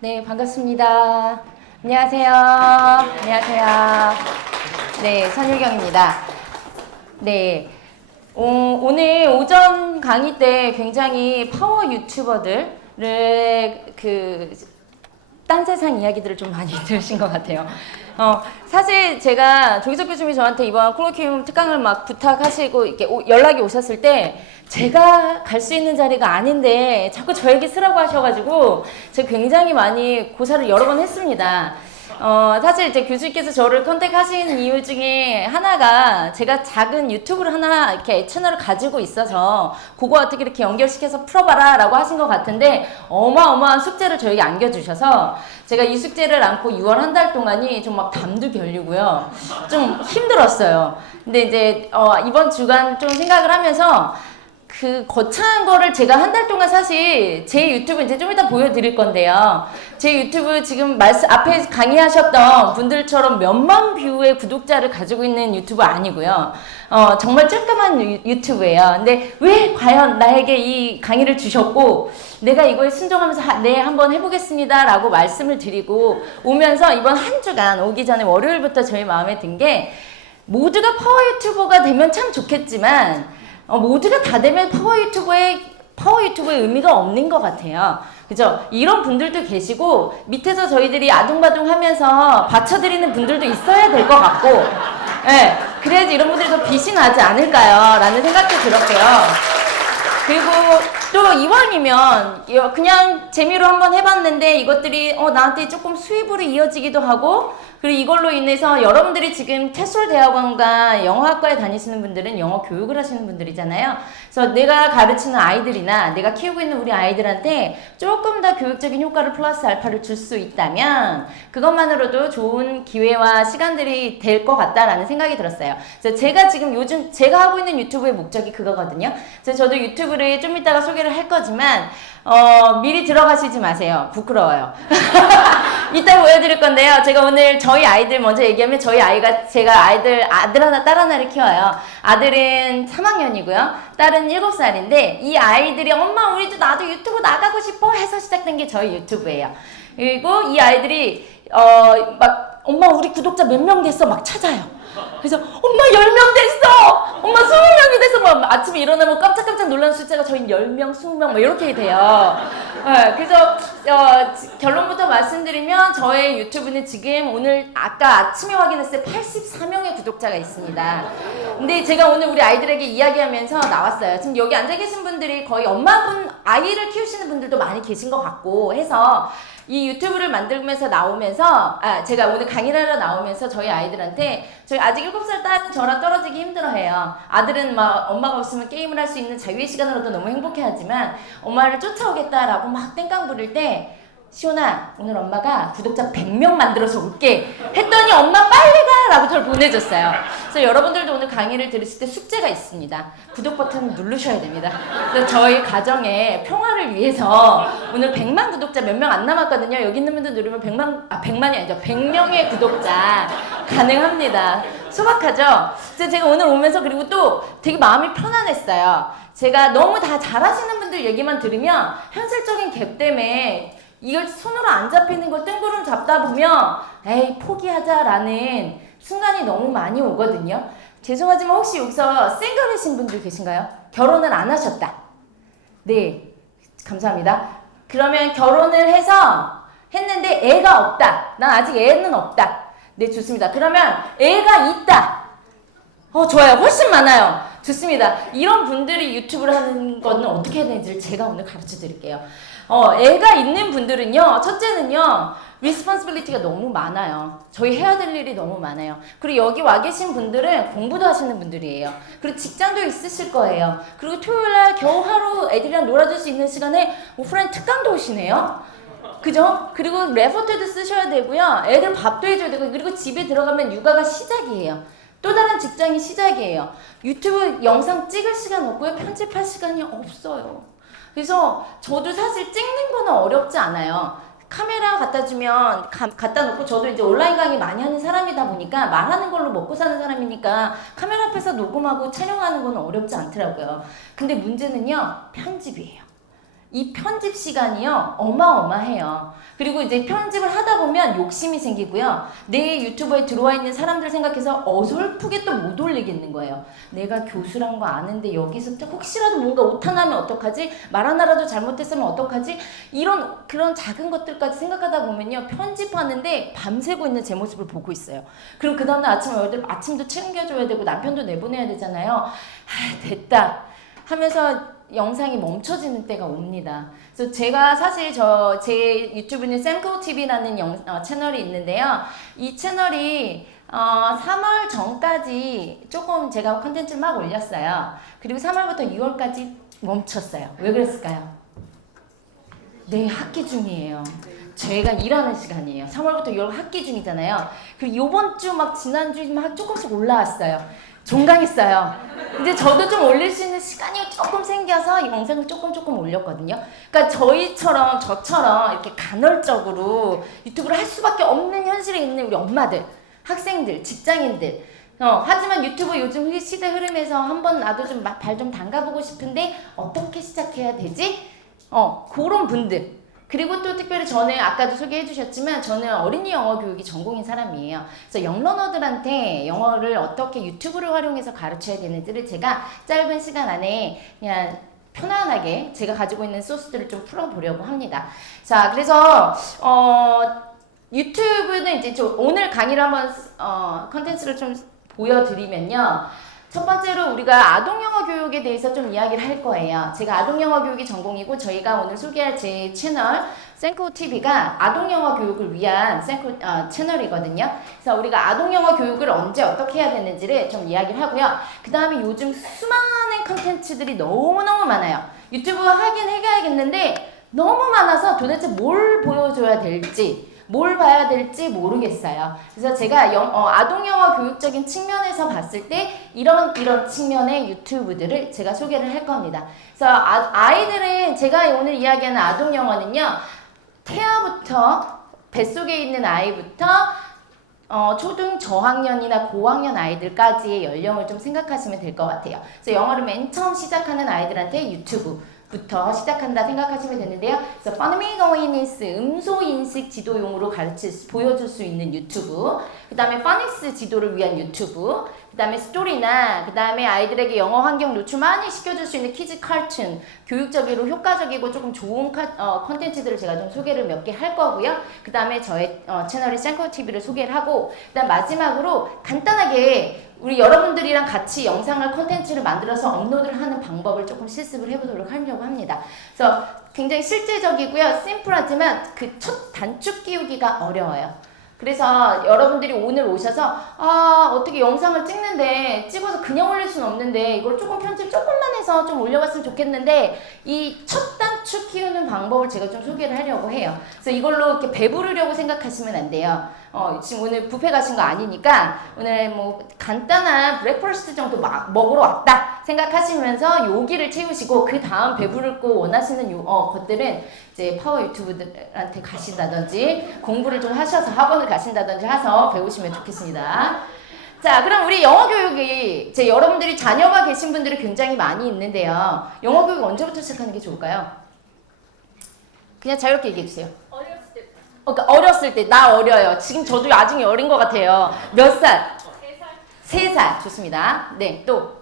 네, 반갑습니다. 안녕하세요. 안녕하세요. 네, 선율경입니다. 네, 오늘 오전 강의 때 굉장히 파워 유튜버들의 딴 세상 이야기들을 좀 많이 들으신 것 같아요. 사실 제가 조기석 교수님이 저한테 이번 콜로퀴움 특강을 막 부탁하시고 이렇게 연락이 오셨을 때 제가 갈 수 있는 자리가 아닌데 자꾸 저에게 쓰라고 하셔가지고 제가 굉장히 많이 고사를 여러 번 했습니다. 사실 이제 교수님께서 저를 컨택하신 이유 중에 하나가 제가 작은 유튜브를 하나 이렇게 채널을 가지고 있어서 그거 어떻게 이렇게 연결시켜서 풀어봐라 라고 하신 것 같은데 어마어마한 숙제를 저에게 안겨주셔서 제가 이 숙제를 안고 6월 한 달 동안이 좀 막 담도 결리고요. 좀 힘들었어요. 근데 이제 이번 주간 좀 생각을 하면서 그 거창한 거를 제가 한 달 동안 사실 제 유튜브 이제 좀 이따 보여드릴 건데요. 제 유튜브 지금 앞에 강의하셨던 분들처럼 몇만 뷰의 구독자를 가지고 있는 유튜브 아니고요. 정말 쬐끔한 유튜브예요. 근데 왜 과연 나에게 이 강의를 주셨고 내가 이거에 순종하면서 네 한번 해보겠습니다 라고 말씀을 드리고 오면서 이번 한 주간 오기 전에 월요일부터 저희 마음에 든 게 모두가 파워 유튜버가 되면 참 좋겠지만 모두가 다 되면 파워 유튜버의 의미가 없는 것 같아요. 그죠? 이런 분들도 계시고 밑에서 저희들이 아둥바둥 하면서 받쳐드리는 분들도 있어야 될 것 같고 네, 그래야지 이런 분들이 더 빛이 나지 않을까요? 라는 생각도 들었고요. 그리고 또 이왕이면 그냥 재미로 한번 해봤는데 이것들이 나한테 조금 수입으로 이어지기도 하고 그리고 이걸로 인해서 여러분들이 지금 테솔 대학원과 영어학과에 다니시는 분들은 영어 교육을 하시는 분들이잖아요. 그래서 내가 가르치는 아이들이나 내가 키우고 있는 우리 아이들한테 조금 더 교육적인 효과를 플러스 알파를 줄 수 있다면 그것만으로도 좋은 기회와 시간들이 될 것 같다라는 생각이 들었어요. 그래서 제가 지금 요즘 제가 하고 있는 유튜브의 목적이 그거거든요. 그래서 저도 유튜브를 좀 이따가 소개를 할 거지만 미리 들어가시지 마세요. 부끄러워요. 이따 보여드릴 건데요. 제가 오늘 저희 아이들 먼저 얘기하면 제가 아들 하나 딸 하나를 키워요. 아들은 3학년이고요. 딸은 7살인데 이 아이들이 엄마 나도 유튜브 나가고 싶어 해서 시작된 게 저희 유튜브예요. 그리고 이 아이들이 막 엄마 우리 구독자 몇 명 됐어 막 찾아요. 그래서 엄마 10명 됐어! 엄마 20명이 됐어! 막 아침에 일어나면 깜짝깜짝 놀라는 숫자가 저희 10명, 20명 막 이렇게 돼요. 그래서 결론부터 말씀드리면 저의 유튜브는 지금 오늘 아까 아침에 확인했을 때 84명의 구독자가 있습니다. 근데 제가 오늘 우리 아이들에게 이야기하면서 나왔어요. 지금 여기 앉아 계신 분들이 거의 엄마분, 아이를 키우시는 분들도 많이 계신 것 같고 해서 이 유튜브를 만들면서 나오면서 제가 오늘 강의를 하러 나오면서 저희 아이들한테 저희 아직 7살 딸은 저랑 떨어지기 힘들어해요. 아들은 막 엄마가 없으면 게임을 할 수 있는 자유의 시간으로도 너무 행복해하지만 엄마를 쫓아오겠다라고 막 땡깡 부릴 때 시온아 오늘 엄마가 구독자 100명 만들어서 올게 했더니 엄마 빨리 가 라고 저를 보내줬어요. 그래서 여러분들도 오늘 강의를 들으실 때 숙제가 있습니다. 구독 버튼 누르셔야 됩니다. 그래서 저희 가정의 평화를 위해서 오늘 100만 구독자 몇 명 안 남았거든요. 여기 있는 분들 누르면 100만이 아니죠. 100명의 구독자 가능합니다. 소박하죠? 그래서 제가 오늘 오면서 그리고 또 되게 마음이 편안했어요. 제가 너무 다 잘하시는 분들 얘기만 들으면 현실적인 갭 때문에 이걸 손으로 안 잡히는 걸 뜬구름 잡다 보면 에이 포기하자라는 순간이 너무 많이 오거든요. 죄송하지만 혹시 여기서 싱글이신 분들 계신가요? 결혼을 안 하셨다. 네, 감사합니다. 그러면 결혼을 했는데 애가 없다. 난 아직 애는 없다. 네, 좋습니다. 그러면 애가 있다. 좋아요. 훨씬 많아요. 좋습니다. 이런 분들이 유튜브를 하는 거는 어떻게 해야 되는지 제가 오늘 가르쳐 드릴게요. 애가 있는 분들은요, 첫째는요, 리스폰시빌리티가 너무 많아요. 저희 해야 될 일이 너무 많아요. 그리고 여기 와 계신 분들은 공부도 하시는 분들이에요. 그리고 직장도 있으실 거예요. 그리고 토요일날 겨우 하루 애들이랑 놀아줄 수 있는 시간에 오프라인 특강도 오시네요. 그죠? 그리고 레포트도 쓰셔야 되고요. 애들 밥도 해줘야 되고, 그리고 집에 들어가면 육아가 시작이에요. 또 다른 직장이 시작이에요. 유튜브 영상 찍을 시간 없고요. 편집할 시간이 없어요. 그래서 저도 사실 찍는 거는 어렵지 않아요. 카메라 갖다 주면 갖다 놓고 저도 이제 온라인 강의 많이 하는 사람이다 보니까 말하는 걸로 먹고 사는 사람이니까 카메라 앞에서 녹음하고 촬영하는 건 어렵지 않더라고요. 근데 문제는요, 편집이에요. 이 편집 시간이요 어마어마해요. 그리고 이제 편집을 하다 보면 욕심이 생기고요. 내 유튜브에 들어와 있는 사람들 생각해서 어설프게 또 못 올리겠는 거예요. 내가 교수란 거 아는데 여기서 혹시라도 뭔가 오타나면 어떡하지? 말 하나라도 잘못했으면 어떡하지? 이런 그런 작은 것들까지 생각하다 보면요. 편집하는데 밤새고 있는 제 모습을 보고 있어요. 그리고 그 다음날 아침도 챙겨줘야 되고 남편도 내보내야 되잖아요. 아, 됐다 하면서 영상이 멈춰지는 때가 옵니다. 그래서 제가 사실 제 유튜브는 쌤코TV라는 채널이 있는데요. 이 채널이 3월 전까지 조금 제가 컨텐츠를 막 올렸어요. 그리고 3월부터 6월까지 멈췄어요. 왜 그랬을까요? 네, 학기 중이에요. 제가 일하는 시간이에요. 3월부터 6월 학기 중이잖아요. 그리고 요번 주 막 지난주 막 조금씩 올라왔어요. 종강했어요. 근데 저도 좀 올릴 수 있는 시간이 조금 생겨서 이 영상을 조금 올렸거든요. 그러니까 저처럼 이렇게 간헐적으로 유튜브를 할 수밖에 없는 현실에 있는 우리 엄마들, 학생들, 직장인들. 하지만 유튜브 요즘 시대 흐름에서 한번 나도 좀 발 좀 담가보고 싶은데 어떻게 시작해야 되지? 그런 분들. 그리고 또 특별히 저는 아까도 소개해 주셨지만 저는 어린이 영어 교육이 전공인 사람이에요. 그래서 영러너들한테 영어를 어떻게 유튜브를 활용해서 가르쳐야 되는지를 제가 짧은 시간 안에 그냥 편안하게 제가 가지고 있는 소스들을 좀 풀어보려고 합니다. 자, 그래서 유튜브는 이제 오늘 강의를 한번 컨텐츠를 좀 보여드리면요. 첫 번째로 우리가 아동영어 교육에 대해서 좀 이야기를 할 거예요. 제가 아동영어 교육이 전공이고 저희가 오늘 소개할 제 채널 쌤코TV가 아동영어 교육을 위한 채널이거든요. 그래서 우리가 아동영어 교육을 언제 어떻게 해야 되는지를 좀 이야기를 하고요. 그 다음에 요즘 수많은 컨텐츠들이 너무너무 많아요. 유튜브 하긴 해야겠는데 너무 많아서 도대체 뭘 보여줘야 될지 뭘 봐야 될지 모르겠어요. 그래서 제가 아동영어 교육적인 측면에서 봤을 때 이런 측면의 유튜브들을 제가 소개를 할 겁니다. 그래서 아이들은 제가 오늘 이야기하는 아동영어는요. 태아부터 뱃속에 있는 아이부터 초등 저학년이나 고학년 아이들까지의 연령을 좀 생각하시면 될 것 같아요. 그래서 영어를 맨 처음 시작하는 아이들한테 유튜브부터 시작한다 생각하시면 되는데요. 그래서 파미거이니스 음소 인식 지도용으로 보여줄 수 있는 유튜브, 그 다음에 파닉스 지도를 위한 유튜브, 그 다음에 스토리나 그 다음에 아이들에게 영어 환경 노출 많이 시켜줄 수 있는 키즈 카툰, 교육적으로 효과적이고 조금 좋은 컨텐츠들을 제가 좀 소개를 몇 개 할 거고요. 그 다음에 저의 채널의 쌤코TV를 소개를 하고, 그 다음 마지막으로 간단하게 우리 여러분들이랑 같이 영상을 컨텐츠를 만들어서 업로드를 하는 방법을 조금 실습을 해보도록 하려고 합니다. 그래서 굉장히 실제적이고요. 심플하지만 그 첫 단축 끼우기가 어려워요. 그래서 여러분들이 오늘 오셔서 어떻게 영상을 찍어서 그냥 올릴 수는 없는데 이걸 조금 편집 조금만 해서 좀 올려봤으면 좋겠는데 이 첫 단축 키우는 방법을 제가 좀 소개를 하려고 해요. 그래서 이걸로 이렇게 배부르려고 생각하시면 안 돼요. 지금 오늘 뷔페 가신 거 아니니까 오늘 뭐 간단한 브렉퍼스트 정도 먹으러 왔다 생각하시면서 요기를 채우시고 그 다음 배부르고 원하시는 것들은 이제 파워 유튜브들한테 가신다든지 공부를 좀 하셔서 학원을 가신다든지 해서 배우시면 좋겠습니다. 자, 그럼 우리 영어 교육이 여러분들이 자녀가 계신 분들이 굉장히 많이 있는데요. 영어 교육 언제부터 시작하는 게 좋을까요? 그냥 자유롭게 얘기해 주세요. 그러니까 어렸을 때, 나 어려요. 지금 저도 아직 어린 것 같아요. 몇 살? 3살. 3살. 좋습니다. 네, 또.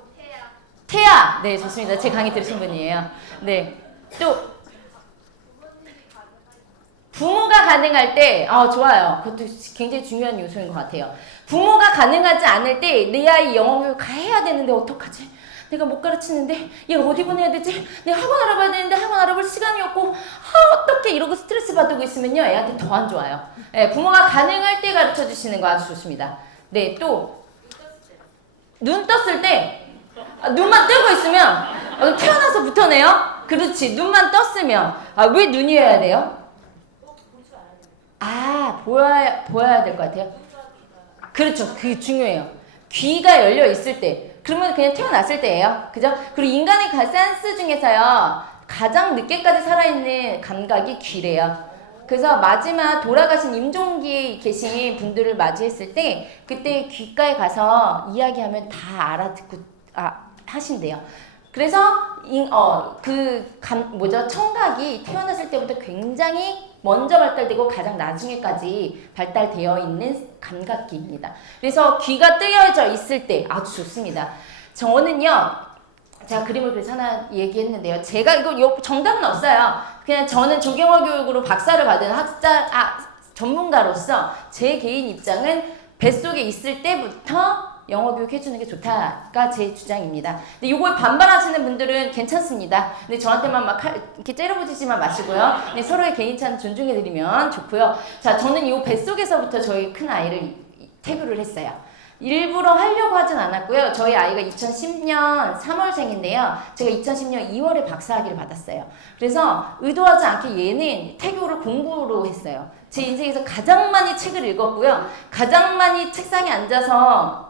태아. 네, 좋습니다. 제 강의 들으신 분이에요. 네, 또. 부모가 가능할 때, 좋아요. 그것도 굉장히 중요한 요소인 것 같아요. 부모가 가능하지 않을 때, 내 아이 영어 교육 해야 되는데 어떡하지? 내가 못 가르치는데 얘를 어디 보내야 되지? 내가 학원 알아봐야 되는데 학원 알아볼 시간이 없고 어떻게 이러고 스트레스 받고 있으면요 애한테 더 안 좋아요. 네, 부모가 가능할 때 가르쳐 주시는 거 아주 좋습니다. 네, 또 눈 떴을 때 눈만 뜨고 있으면 태어나서부터네요. 그렇지, 눈만 떴으면 왜 눈이어야 돼요? 보여야 될 것 같아요. 그렇죠, 그게 중요해요. 귀가 열려 있을 때. 그러면 그냥 태어났을 때예요. 그죠? 그리고 인간의 센스 중에서요. 가장 늦게까지 살아있는 감각이 귀래요. 그래서 마지막 돌아가신 임종기에 계신 분들을 맞이했을 때 그때 귓가에 가서 이야기하면 다 알아듣고 하신대요. 그래서 청각이 태어났을 때부터 굉장히 먼저 발달되고 가장 나중에까지 발달되어 있는 감각기입니다. 그래서 귀가 뜨여져 있을 때 아주 좋습니다. 저는요, 제가 그림을 그래서 하나 얘기했는데요. 제가 이거 정답은 없어요. 그냥 저는 조경화 교육으로 박사를 받은 전문가로서 제 개인 입장은 뱃속에 있을 때부터 영어 교육 해주는 게 좋다가 제 주장입니다. 근데 이거에 반발하시는 분들은 괜찮습니다. 근데 저한테만 막 이렇게 째려보지만 마시고요. 근데 서로의 개인차는 존중해드리면 좋고요. 자, 저는 이 뱃속에서부터 저희 큰 아이를 태교를 했어요. 일부러 하려고 하진 않았고요. 저희 아이가 2010년 3월생인데요. 제가 2010년 2월에 박사학위를 받았어요. 그래서 의도하지 않게 얘는 태교를 공부로 했어요. 제 인생에서 가장 많이 책을 읽었고요. 가장 많이 책상에 앉아서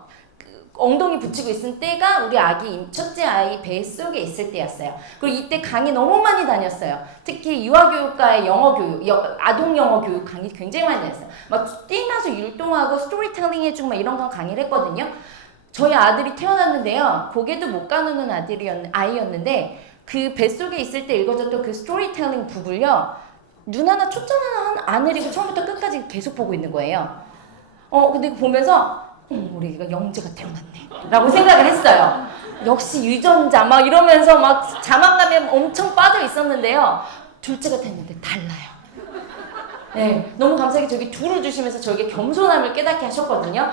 엉덩이 붙이고 있은 때가 우리 아기 첫째 아이 뱃속에 있을 때였어요. 그리고 이때 강의 너무 많이 다녔어요. 특히 유아교육과의 영어교육, 아동 영어교육 강의 굉장히 많이 다녔어요. 막 뛰면서 율동하고 스토리텔링 해주고 막 이런 건 강의를 했거든요. 저희 아들이 태어났는데요. 고개도 못 가누는 아이였는데 그 뱃속에 있을 때 읽어줬던 그 스토리텔링 북을요. 눈 하나 초점 하나 안 흐리고 처음부터 끝까지 계속 보고 있는 거예요. 근데 이거 보면서 우리 애가 영재가 태어났네 라고 생각을 했어요. 역시 유전자 막 이러면서 막 자만감에 엄청 빠져 있었는데요. 둘째가 됐는데 달라요. 네, 너무 감사하게 저기 둘을 주시면서 저에게 겸손함을 깨닫게 하셨거든요.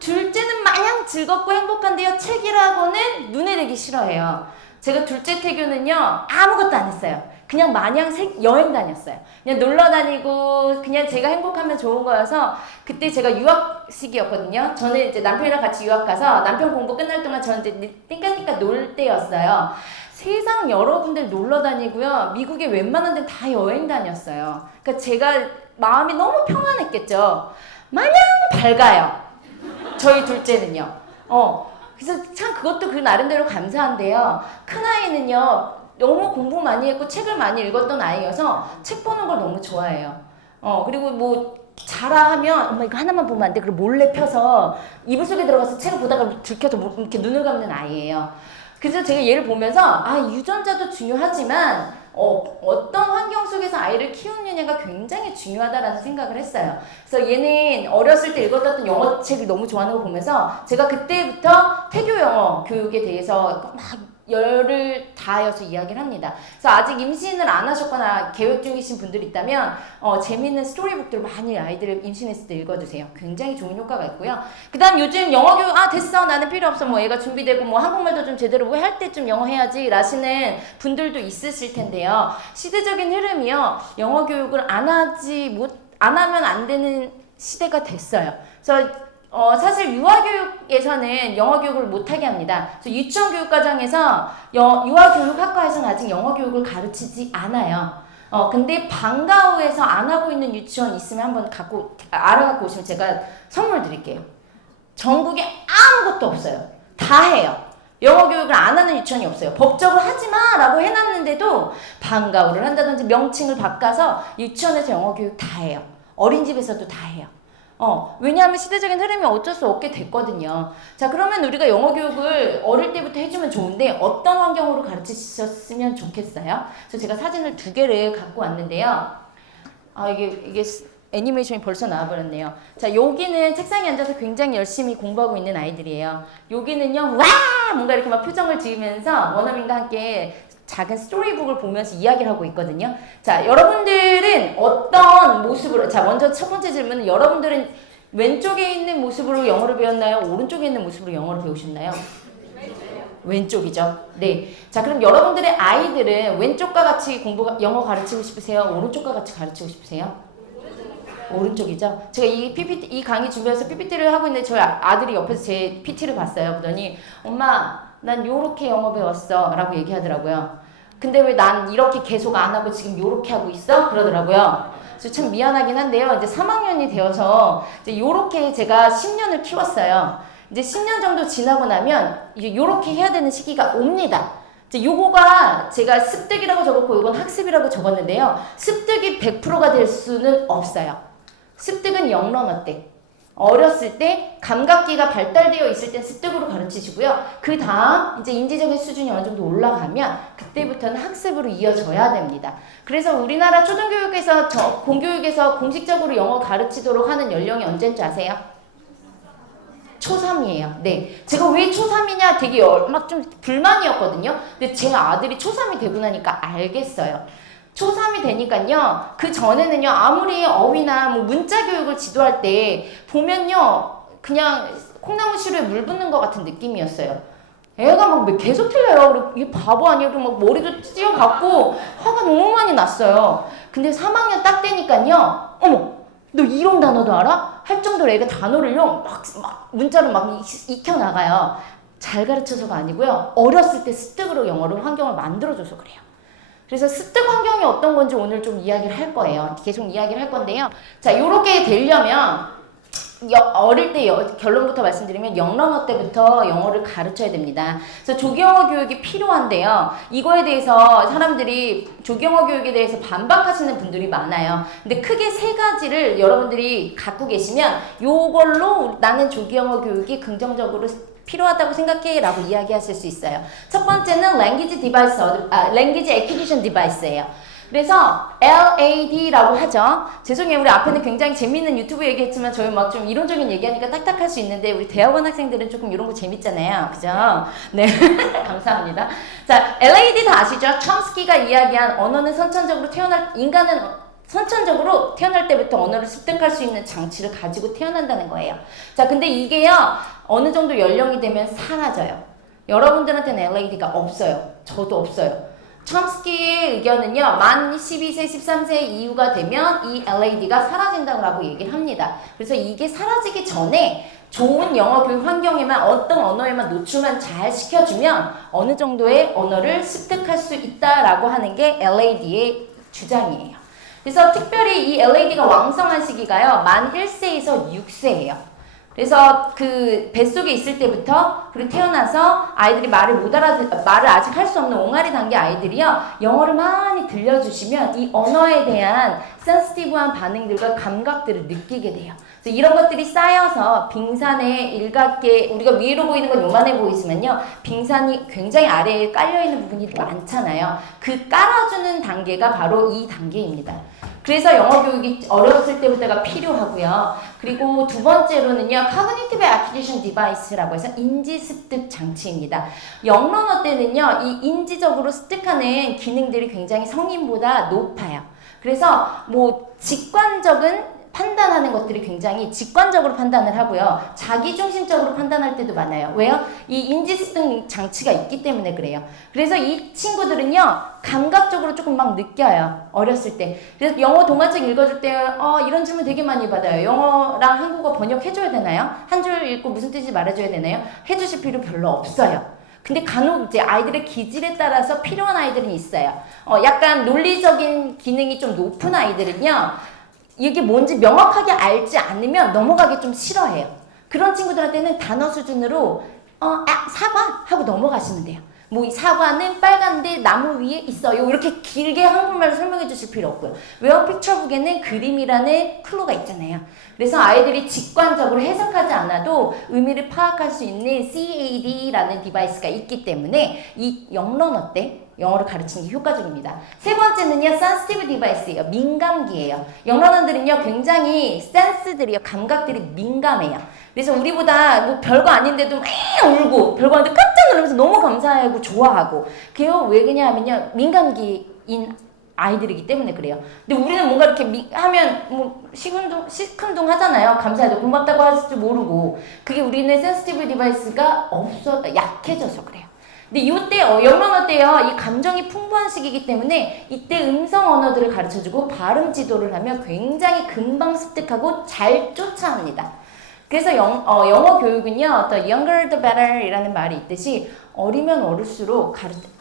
둘째는 마냥 즐겁고 행복한데요. 책이라고는 눈에 대기 싫어해요. 제가 둘째 태교는요 아무것도 안 했어요. 그냥 마냥 여행 다녔어요. 그냥 놀러 다니고 그냥 제가 행복하면 좋은 거여서 그때 제가 유학 시기였거든요. 저는 이제 남편이랑 같이 유학 가서 남편 공부 끝날 동안 저는 이제 띵까띵까 놀 때였어요. 세상 여러 군데 놀러 다니고요. 미국의 웬만한 데는 다 여행 다녔어요. 그러니까 제가 마음이 너무 평안했겠죠. 마냥 밝아요. 저희 둘째는요. 그래서 참 그것도 그 나름대로 감사한데요. 큰아이는요. 너무 공부 많이 했고 책을 많이 읽었던 아이여서 책 보는 걸 너무 좋아해요. 그리고 뭐 자라하면 엄마 이거 하나만 보면 안 돼? 그리고 몰래 펴서 이불 속에 들어가서 책을 보다가 들켜서 이렇게 눈을 감는 아이예요. 그래서 제가 얘를 보면서 유전자도 중요하지만 어떤 환경 속에서 아이를 키우느냐가 굉장히 중요하다라는 생각을 했어요. 그래서 얘는 어렸을 때 읽었던 영어 책을 너무 좋아하는 거 보면서 제가 그때부터 태교 영어 교육에 대해서 막 열을 다하여서 이야기를 합니다. 그래서 아직 임신을 안 하셨거나 계획 중이신 분들이 있다면 재미있는 스토리북들 많이 아이들 임신했을 때 읽어주세요. 굉장히 좋은 효과가 있고요. 그 다음 요즘 영어 교육 됐어 나는 필요 없어 뭐 애가 준비되고 뭐 한국말도 좀 제대로 왜 할 때쯤 영어 해야지 라시는 분들도 있으실 텐데요. 시대적인 흐름이요. 영어 교육을 안 하면 안 되는 시대가 됐어요. 그래서 사실 유아교육에서는 영어교육을 못하게 합니다. 그래서 유치원 교육과정에서 유아교육학과에서는 아직 영어교육을 가르치지 않아요. 근데 방과후에서 안 하고 있는 유치원 있으면 한번 알아갖고 오시면 제가 선물 드릴게요. 전국에 아무것도 없어요. 다 해요. 영어교육을 안 하는 유치원이 없어요. 법적으로 하지마 라고 해놨는데도 방과후를 한다든지 명칭을 바꿔서 유치원에서 영어교육 다 해요. 어린이집에서도 다 해요. 왜냐하면 시대적인 흐름이 어쩔 수 없게 됐거든요. 자, 그러면 우리가 영어 교육을 어릴 때부터 해주면 좋은데 어떤 환경으로 가르치셨으면 좋겠어요? 그래서 제가 사진을 2개를 갖고 왔는데요. 이게 애니메이션이 벌써 나와버렸네요. 자, 여기는 책상에 앉아서 굉장히 열심히 공부하고 있는 아이들이에요. 여기는요, 와! 뭔가 이렇게 막 표정을 지으면서 원어민과 함께 작은 스토리북을 보면서 이야기를 하고 있거든요. 자, 여러분들은 어떤 모습으로, 자, 먼저 첫 번째 질문은 여러분들은 왼쪽에 있는 모습으로 영어를 배웠나요? 오른쪽에 있는 모습으로 영어를 배우셨나요? 왼쪽이죠. 네. 자, 그럼 여러분들의 아이들은 왼쪽과 같이 영어 가르치고 싶으세요? 오른쪽과 같이 가르치고 싶으세요? 오른쪽이죠. 제가 이 강의 준비해서 PPT를 하고 있는데 저희 아들이 옆에서 제 PT를 봤어요. 그러더니 엄마 난 요렇게 영어 배웠어 라고 얘기하더라고요. 근데 왜 난 이렇게 계속 안 하고 지금 요렇게 하고 있어? 그러더라고요. 그래서 참 미안하긴 한데요. 이제 3학년이 되어서 이제 요렇게 제가 10년을 키웠어요. 이제 10년 정도 지나고 나면 이제 요렇게 해야 되는 시기가 옵니다. 이제 요거가 제가 습득이라고 적었고 이건 학습이라고 적었는데요. 습득이 100%가 될 수는 없어요. 습득은 영런어 때. 어렸을 때 감각기가 발달되어 있을 땐 습득으로 가르치시고요. 그 다음 이제 인지적인 수준이 어느 정도 올라가면 그때부터는 학습으로 이어져야 됩니다. 그래서 우리나라 초등교육에서 공교육에서 공식적으로 영어 가르치도록 하는 연령이 언제인 줄 아세요? 초3이에요. 네. 제가 왜 초3이냐 되게 막 좀 불만이었거든요. 근데 제 아들이 초3이 되고 나니까 알겠어요. 초3이 되니까요. 그 전에는요. 아무리 어휘나 뭐 문자 교육을 지도할 때 보면요. 그냥 콩나물 시루에 물 붓는 것 같은 느낌이었어요. 애가 막 계속 틀려요. 그리고 이게 바보 아니에요. 그리고 막 머리도 찢어갖고 화가 너무 많이 났어요. 근데 3학년 딱 되니까요. 어머! 너 이런 단어도 알아? 할 정도로 애가 단어를요. 막 문자로 막 익혀나가요. 잘 가르쳐서가 아니고요. 어렸을 때 습득으로 영어를 환경을 만들어줘서 그래요. 그래서 습득 환경이 어떤 건지 오늘 좀 이야기를 할 거예요. 계속 이야기를 할 건데요. 자, 요렇게 되려면 어릴 때 결론부터 말씀드리면 영러너 때부터 영어를 가르쳐야 됩니다. 그래서 조기영어 교육이 필요한데요. 이거에 대해서 사람들이 조기영어 교육에 대해서 반박하시는 분들이 많아요. 근데 크게 세 가지를 여러분들이 갖고 계시면 요걸로 나는 조기영어 교육이 긍정적으로 필요하다고 생각해 라고 이야기하실 수 있어요. 첫 번째는 Language Acquisition Device예요. 그래서 LAD라고 하죠. 죄송해요. 우리 앞에는 굉장히 재밌는 유튜브 얘기했지만 저희 막 좀 이론적인 얘기하니까 딱딱할 수 있는데 우리 대학원 학생들은 조금 이런 거 재밌잖아요. 그죠? 네. 감사합니다. 자, LAD 다 아시죠? 첨스키가 이야기한 언어는 인간은 선천적으로 태어날 때부터 언어를 습득할 수 있는 장치를 가지고 태어난다는 거예요. 자, 근데 이게요, 어느 정도 연령이 되면 사라져요. 여러분들한테는 LAD가 없어요. 저도 없어요. 첨스키의 의견은요, 만 12세, 13세 이후가 되면 이 LAD가 사라진다고 얘기를 합니다. 그래서 이게 사라지기 전에 좋은 영어 교육 환경에만 어떤 언어에만 노출만 잘 시켜주면 어느 정도의 언어를 습득할 수 있다라고 하는 게 LAD의 주장이에요. 그래서 특별히 이 LAD가 왕성한 시기가요, 만 1세에서 6세예요. 그래서 그 뱃속에 있을 때부터 그리고 태어나서 아이들이 말을 아직 할 수 없는 옹알이 단계 아이들이요, 영어를 많이 들려주시면 이 언어에 대한 센시티브한 반응들과 감각들을 느끼게 돼요. 그래서 이런 것들이 쌓여서 빙산의 일각계, 우리가 위로 보이는 건 요만해 보이지만요, 빙산이 굉장히 아래에 깔려있는 부분이 많잖아요. 그 깔아주는 단계가 바로 이 단계입니다. 그래서 영어 교육이 어렸을 때부터가 필요하고요. 그리고 두 번째로는요, Cognitive Acquisition Device라고 해서 인지 습득 장치입니다. 영러너 때는요, 이 인지적으로 습득하는 기능들이 굉장히 성인보다 높아요. 그래서 뭐 직관적인 판단하는 것들이 굉장히 직관적으로 판단을 하고요. 자기중심적으로 판단할 때도 많아요. 왜요? 이 인지습득 장치가 있기 때문에 그래요. 그래서 이 친구들은요, 감각적으로 조금 막 느껴요. 어렸을 때. 그래서 영어 동화책 읽어줄 때 이런 질문 되게 많이 받아요. 영어랑 한국어 번역해줘야 되나요? 한 줄 읽고 무슨 뜻인지 말해줘야 되나요? 해주실 필요 별로 없어요. 근데 간혹 이제 아이들의 기질에 따라서 필요한 아이들은 있어요. 약간 논리적인 기능이 좀 높은 아이들은요, 이게 뭔지 명확하게 알지 않으면 넘어가기 좀 싫어해요. 그런 친구들한테는 단어 수준으로 사과 하고 넘어가시면 돼요. 뭐 이 사과는 빨간데 나무 위에 있어요. 이렇게 길게 한국말로 설명해 주실 필요 없고요. 웨어 픽처북에는 그림이라는 클로가 있잖아요. 그래서 아이들이 직관적으로 해석하지 않아도 의미를 파악할 수 있는 CAD라는 디바이스가 있기 때문에 이 영러너 때 영어를 가르치는 게 효과적입니다. 세 번째는요, sensitive device예요. 민감기예요. 영러너들은요, 굉장히 센스들이요, 감각들이 민감해요. 그래서 우리보다 뭐 별거 아닌데도 막 울고, 별거 아닌데 깜짝 놀라면서 너무 감사하고 좋아하고. 그게요, 왜 그러냐면요, 민감기인 아이들이기 때문에 그래요. 근데 우리는 뭔가 이렇게 하면 뭐 시큰둥 하잖아요. 감사해도 고맙다고 할 줄 모르고. 그게 우리는 sensitive device가 약해져서 그래요. 근데 이때 영러너 때요, 이 감정이 풍부한 시기이기 때문에 이때 음성 언어들을 가르쳐주고 발음 지도를 하면 굉장히 금방 습득하고 잘 쫓아합니다. 그래서 영어 교육은요, the younger the better 이라는 말이 있듯이 어리면 어릴수록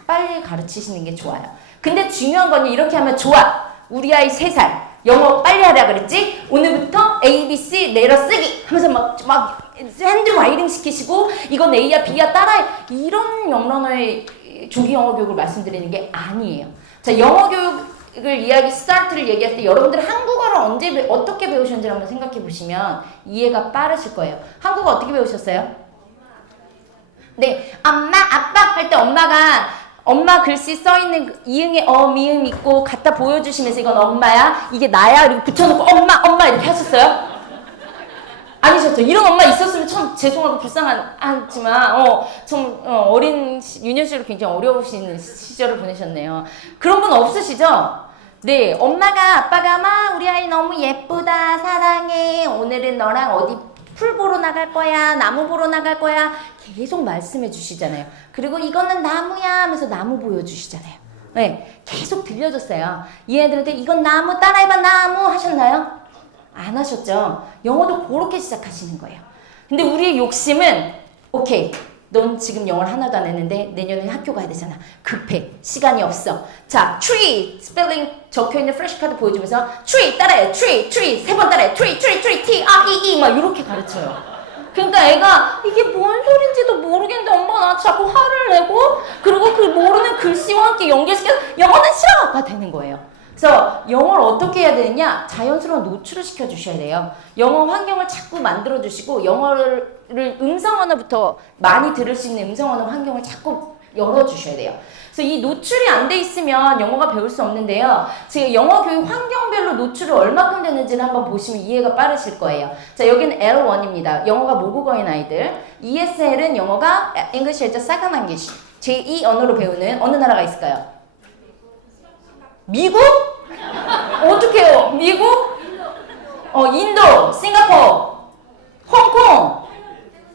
빨리 가르치시는 게 좋아요. 근데 중요한 건 이렇게 하면 좋아. 우리 아이 3살. 영어 빨리 하라 그랬지? 오늘부터 A, B, C 내려 쓰기 하면서 막 핸드 라이팅 시키시고 이건 A야 B야 따라해. 이런 영러너의 조기 영어 교육을 말씀드리는 게 아니에요. 자, 영어 교육 이야기 스타트를 얘기할 때 여러분들 한국어를 어떻게 배우셨는지 한번 생각해 보시면 이해가 빠르실 거예요. 한국어 어떻게 배우셨어요? 네, 엄마, 아빠 할 때 엄마 글씨 써있는 이응에 미음 있고 갖다 보여주시면서 이건 엄마야, 이게 나야, 이렇게 붙여놓고 엄마 이렇게 하셨어요? 아니셨죠? 이런 엄마 있었으면 참 죄송하고 불쌍하지만 어린 유년 시절 굉장히 어려우신 시절을 보내셨네요. 그런 분 없으시죠? 네, 엄마가 아빠가 우리 아이 너무 예쁘다, 사랑해, 오늘은 너랑 어디 풀 보러 나갈 거야, 나무 보러 나갈 거야 계속 말씀해 주시잖아요. 그리고 이거는 나무야 하면서 나무 보여주시잖아요. 네, 계속 들려줬어요. 이 애들한테 이건 나무, 따라해봐 나무 하셨나요? 안 하셨죠? 영어도 그렇게 시작하시는 거예요. 근데 우리의 욕심은 오케이, 넌 지금 영어를 하나도 안 했는데 내년에 학교 가야 되잖아. 급해. 시간이 없어. 자, tree 스펠링 적혀있는 플래시카드 보여주면서 tree 따라해. tree 세 번 따라해. tree T-R-E-E 막 이렇게 가르쳐요. 그러니까 애가 이게 뭔 소린지도 모르겠는데 엄마 나 자꾸 화를 내고 그리고 그 모르는 글씨와 함께 연결시켜서 영어는 싫어가 되는 거예요. 그래서 영어를 어떻게 해야 되느냐? 자연스러운 노출을 시켜주셔야 돼요. 영어 환경을 자꾸 만들어주시고 영어를 음성 언어부터 많이 들을 수 있는 음성 언어 환경을 자꾸 열어주셔야 돼요. 그래서 이 노출이 안 돼 있으면 영어가 배울 수 없는데요. 지금 영어 교육 환경별로 노출이 얼마큼 되는지를 한번 보시면 이해가 빠르실 거예요. 자, 여기는 L1입니다. 영어가 모국어인 아이들. ESL은 영어가 English as a Second Language. 제2 언어로 배우는 어느 나라가 있을까요? 미국? 어떻게 해요? 미국? 인도, 싱가포르, 홍콩,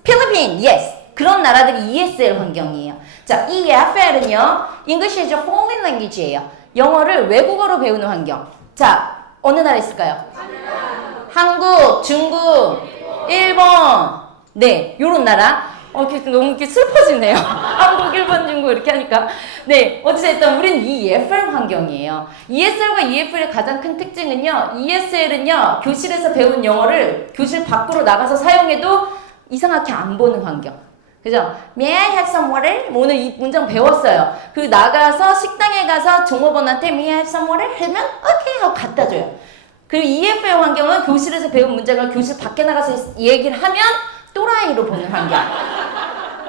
필리핀, yes. 그런 나라들이 ESL 환경이에요. 자, EFL은요, English as a Foreign Language예요. 영어를 외국어로 배우는 환경. 자, 어느 나라 있을까요? 한국, 중국, 일본. 네, 요런 나라. 너무 이렇게 슬퍼지네요. 한국, 일본, 중국 이렇게 하니까. 네, 어찌됐든 우린 EFL 환경이에요. ESL과 EFL의 가장 큰 특징은요. ESL은요. 교실에서 배운 영어를 교실 밖으로 나가서 사용해도 이상하게 안 보는 환경. 그죠? May I have some water? 오늘 이 문장 배웠어요. 그 나가서 식당에 가서 종업원한테 May I have some water? 하면 오케이 하고 갖다 줘요. 그리고 EFL 환경은 교실에서 배운 문장을 교실 밖에 나가서 얘기를 하면 또라이로 보는 환경.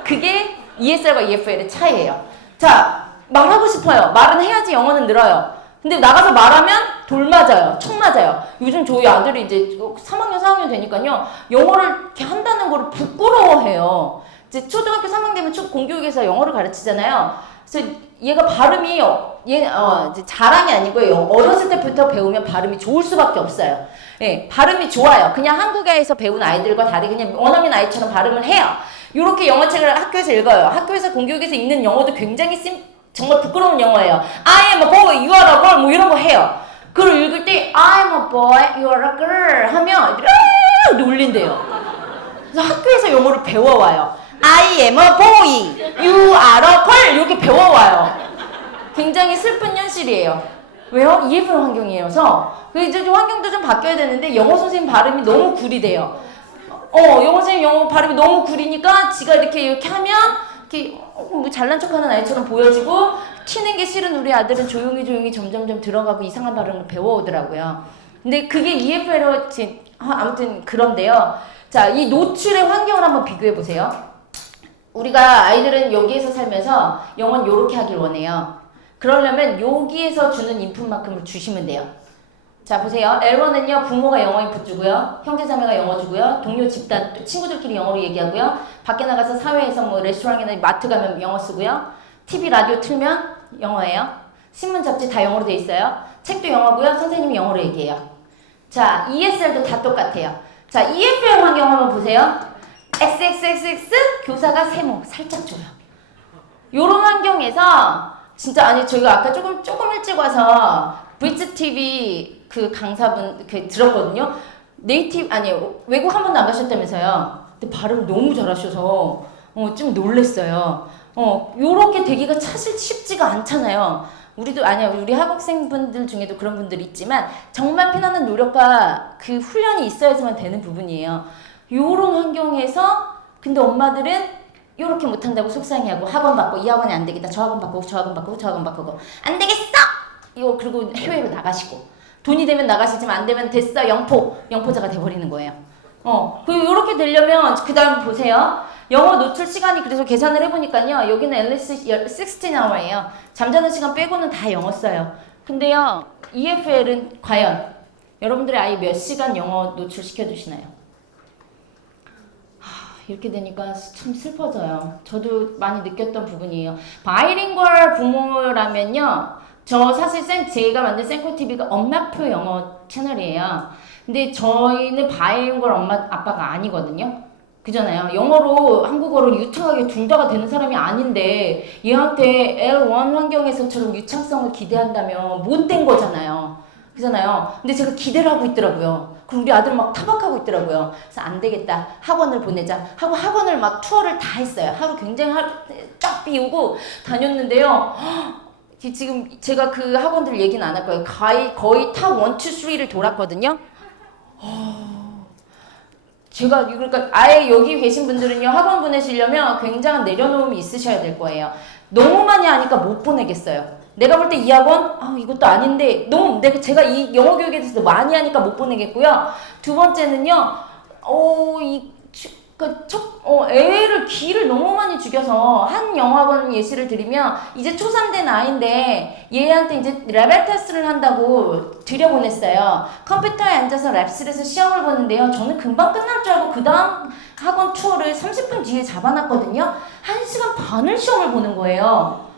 그게 ESL과 EFL의 차이예요. 자, 말하고 싶어요. 말은 해야지 영어는 늘어요. 근데 나가서 말하면 돌 맞아요. 총 맞아요. 요즘 저희 아들이 이제 3학년, 4학년 되니까요. 영어를 이렇게 한다는 걸 부끄러워해요. 이제 초등학교 3학년 되면 공교육에서 영어를 가르치잖아요. 그래서 얘가 발음이 이제 자랑이 아니고요. 어렸을 때부터 배우면 발음이 좋을 수밖에 없어요. 예, 발음이 좋아요. 그냥 한국에서 배운 아이들과 다르게 그냥 원어민 아이처럼 발음을 해요. 이렇게 영어책을 학교에서 읽어요. 학교에서 공교육에서 읽는 영어도 굉장히 정말 부끄러운 영어예요. I am a boy, you are a girl 뭐 이런 거 해요. 그걸 읽을 때 I am a boy, you are a girl 하면 이렇게 놀린대요. 그래서 학교에서 영어를 배워와요. I am a boy, you are a girl 이렇게 배워와요. 굉장히 슬픈 현실이에요. 왜요? EFL 환경이어서 이제 좀 환경도 좀 바뀌어야 되는데 영어 선생님 발음이 너무 구리대요. 영어 선생님 영어 발음이 너무 구리니까 지가 이렇게 하면 이렇게 뭐 잘난 척하는 아이처럼 보여지고 튀는 게 싫은 우리 아들은 조용히 점점점 들어가고 이상한 발음을 배워오더라고요. 근데 그게 EFL로 아무튼 그런데요. 자, 이 노출의 환경을 한번 비교해 보세요. 우리가 아이들은 여기에서 살면서 영어는 요렇게 하길 원해요. 그러려면 여기에서 주는 인풋만큼을 주시면 돼요. 자, 보세요. L1은요, 부모가 영어 인풋 주고요. 형제자매가 영어 주고요. 동료 집단, 친구들끼리 영어로 얘기하고요. 밖에 나가서 사회에서 뭐 레스토랑이나 마트 가면 영어 쓰고요. TV, 라디오 틀면 영어예요. 신문, 잡지 다 영어로 돼 있어요. 책도 영어고요. 선생님이 영어로 얘기해요. 자, ESL도 다 똑같아요. 자, EFL 환경 한번 보세요. XXXX 교사가 세모 살짝 줘요. 요런 환경에서 진짜 저희가 아까 조금 일찍 와서 브릿지 TV 그 강사분 들었거든요. 외국 한 번도 안 가셨다면서요. 근데 발음 너무 잘하셔서 좀 놀랬어요. 요렇게 되기가 사실 쉽지가 않잖아요. 우리 학생분들 중에도 그런 분들이 있지만 정말 피나는 노력과 그 훈련이 있어야지만 되는 부분이에요. 요런 환경에서 근데 엄마들은 요렇게 못한다고 속상해하고 학원 받고 이 학원이 안 되겠다 저 학원 바꾸고 저 학원 바꾸고 저 학원 바꾸고 안 되겠어! 이거 그리고 해외로 나가시고 돈이 되면 나가시지만 안 되면 됐어 영포자가 돼버리는 거예요. 그리고 이렇게 되려면 그 다음 보세요. 영어 노출 시간이 그래서 계산을 해보니까요. 여기는 앨리스 16hour예요. 잠자는 시간 빼고는 다 영어 써요. 근데요. EFL은 과연 여러분들의 아이 몇 시간 영어 노출 시켜주시나요? 이렇게 되니까 참 슬퍼져요. 저도 많이 느꼈던 부분이에요. 바이링구얼 부모라면요. 저 사실 제가 만든 생코TV가 엄마표 영어 채널이에요. 근데 저희는 바이링구얼 엄마 아빠가 아니거든요. 그잖아요. 영어로 한국어로 유창하게 둘 다가 되는 사람이 아닌데 얘한테 L1 환경에서처럼 유창성을 기대한다면 못 된 거잖아요. 그잖아요. 근데 제가 기대를 하고 있더라고요. 그럼 우리 아들 막 타박하고 있더라고요. 그래서 안 되겠다. 학원을 보내자. 하고 학원을 막 투어를 다 했어요. 하루 굉장히 쫙 비우고 다녔는데요. 지금 제가 그 학원들 얘기는 안 할 거예요. 거의 탑 1, 2, 3를 돌았거든요. 제가 그러니까 아예 여기 계신 분들은요. 학원 보내시려면 굉장한 내려놓음이 있으셔야 될 거예요. 너무 많이 하니까 못 보내겠어요. 내가 볼 때 이 학원 이것도 아닌데 너무 제가 이 영어 교육에 대해서 많이 하니까 못 보내겠고요. 두 번째는요. 애를 기를 너무 많이 죽여서 한 영어학원 예시를 드리면 이제 초3 된 아이인데 얘한테 이제 레벨 테스트를 한다고 들여보냈어요. 컴퓨터에 앉아서 랩실에서 시험을 보는데요. 저는 금방 끝날 줄 알고 그 다음 학원 투어를 30분 뒤에 잡아놨거든요. 1시간 반을 시험을 보는 거예요.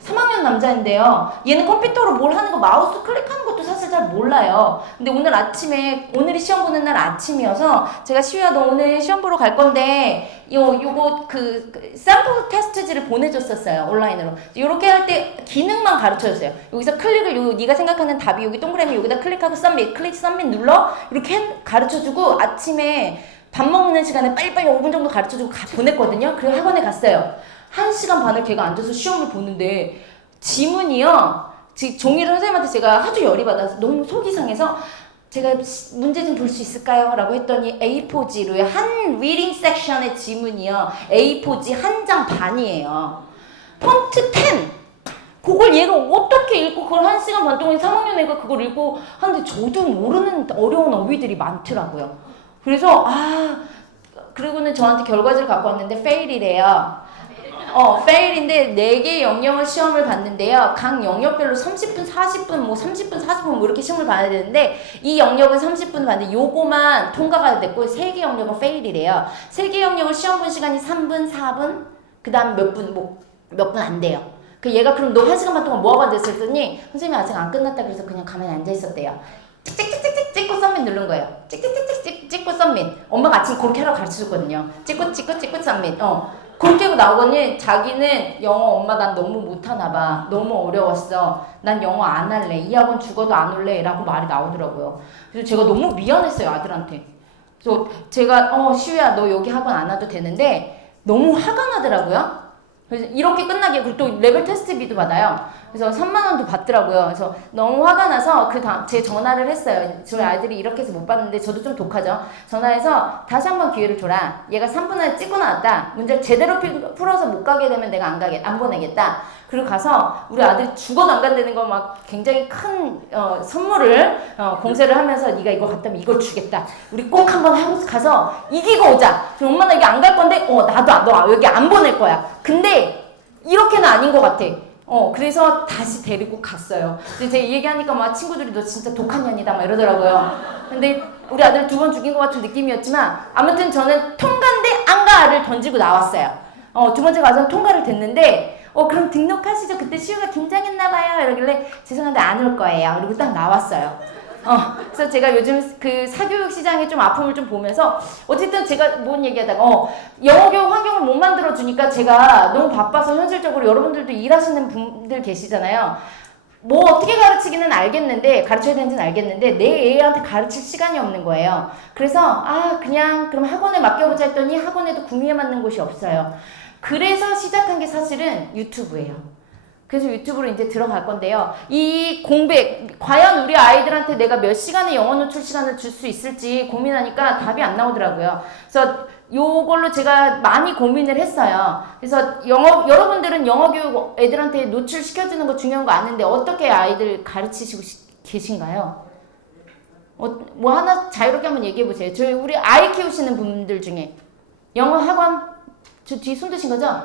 3학년 남자인데요. 얘는 컴퓨터로 뭘 하는 거 마우스 클릭하는 것도 사실 잘 몰라요. 근데 오늘이 시험 보는 날 아침이어서 제가 시우야 너 오늘 시험 보러 갈 건데 요거 그 샘플 테스트지를 보내줬었어요. 온라인으로. 요렇게 할 때 기능만 가르쳐줬어요. 여기서 클릭을 네가 생각하는 답이 여기 동그라미 여기다 클릭하고 클릭 썸밋 눌러 이렇게 가르쳐주고 아침에 밥 먹는 시간에 빨리빨리 5분 정도 가르쳐주고 보냈거든요. 그리고 학원에 갔어요. 1시간 반을 걔가 앉아서 시험을 보는데 지문이요. 종이를 선생님한테 제가 하도 열이 받아서 너무 속이 상해서 제가 문제 좀 볼 수 있을까요? 라고 했더니 A4지로요. 한 리딩 섹션의 지문이요. A4지 한 장 반이에요. 폰트 10! 그걸 얘가 어떻게 읽고 그걸 1시간 반 동안 3학년 애가 그걸 읽고 하는데 저도 모르는 어려운 어휘들이 많더라고요. 그래서 그리고는 저한테 결과지를 갖고 왔는데 페일이래요. 페일인데 4개의 영역을 시험을 봤는데요. 각 영역별로 30분, 40분, 30분, 40분 이렇게 시험을 봐야 되는데 이 영역은 30분 봤는데 요거만 통과가 됐고 3개 영역은 페일이래요. 3개 영역을 시험 본 시간이 3분, 4분, 그 다음 몇 분, 몇 분 안 돼요. 얘가 그럼 너 1시간 반 동안 뭐하고 앉아있어? 했더니 선생님이 아직 안 끝났다 그래서 그냥 가만히 앉아있었대요. 찍찍찍찍 찍고 썸밋 누른 거예요. 찍찍찍찍 찍고 썸밋. 엄마가 아침 그렇게 하라고 가르쳐줬거든요. 찍고 썸밋. 그렇게 하고 나오더니 자기는 영어 엄마 난 너무 못하나 봐. 너무 어려웠어. 난 영어 안 할래. 이 학원 죽어도 안 올래. 라고 말이 나오더라고요. 그래서 제가 너무 미안했어요. 아들한테. 그래서 제가 시우야 너 여기 학원 안 와도 되는데 너무 화가 나더라고요. 그래서 이렇게 끝나게 그리고 또 레벨 테스트비도 받아요. 그래서 3만 원도 받더라고요. 그래서 너무 화가 나서 제 전화를 했어요. 저희 아이들이 이렇게 해서 못 받는데 저도 좀 독하죠. 전화해서 다시 한번 기회를 줘라. 얘가 3분 안에 찍고 나왔다. 문제를 제대로 풀어서 못 가게 되면 내가 안 보내겠다. 그리고 가서 우리 아들이 죽어도 안 간다는 거 막 굉장히 큰 선물을 공세를 하면서 네가 이거 갔다면 이걸 주겠다. 우리 꼭 한번 가서 이기고 오자. 그럼 엄마 나 여기 안 갈 건데 나도 너 여기 안 보낼 거야. 근데 이렇게는 아닌 것 같아. 그래서 다시 데리고 갔어요. 근데 제가 이 얘기하니까 막 친구들이 너 진짜 독한 년이다 막 이러더라고요. 근데 우리 아들 2번 죽인 것 같은 느낌이었지만 아무튼 저는 통과인데 안가를 던지고 나왔어요. 2번째 가서는 통과를 됐는데 그럼 등록하시죠. 그때 시우가 긴장했나봐요. 이러길래 죄송한데 안 올 거예요. 그리고 딱 나왔어요. 그래서 제가 요즘 그 사교육 시장에 좀 아픔을 좀 보면서 어쨌든 제가 뭔 얘기하다가 영어 교육 환경을 못 만들어 주니까 제가 너무 바빠서 현실적으로 여러분들도 일하시는 분들 계시잖아요. 뭐 어떻게 가르치기는 알겠는데 가르쳐야 되는지는 알겠는데 내 애한테 가르칠 시간이 없는 거예요. 그래서 그냥 그럼 학원에 맡겨보자 했더니 학원에도 구미에 맞는 곳이 없어요. 그래서 시작한 게 사실은 유튜브예요. 그래서 유튜브로 이제 들어갈 건데요. 이 공백, 과연 우리 아이들한테 내가 몇 시간의 영어 노출 시간을 줄 수 있을지 고민하니까 답이 안 나오더라고요. 그래서 요걸로 제가 많이 고민을 했어요. 그래서 영어, 여러분들은 영어 교육 애들한테 노출시켜주는 거 중요한 거 아는데 어떻게 아이들 가르치시고 계신가요? 뭐 하나 자유롭게 한번 얘기해 보세요. 저희 우리 아이 키우시는 분들 중에 영어 학원 저 뒤에 손 드신 거죠?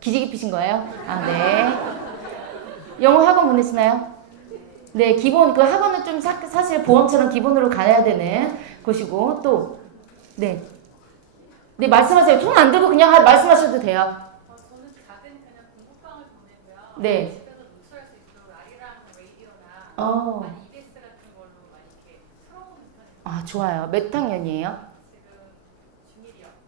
기지개 피신 거예요? 아, 네. 영어 학원 보내시나요? 네, 기본 그 학원은 좀 사실 보험처럼 기본으로 가야 되는 곳이고 또 네. 네, 말씀하세요. 손 안 들고 그냥 말씀하셔도 돼요. 저는 작은 그냥 공부방을 보내고요. 네. 집에서 노출할 수 있도록 라디오랑 라디오나 어. 많이 EBS 같은 걸로 많이 이렇게 틀어보는 편이에요. 아, 좋아요. 몇 학년이에요? 지금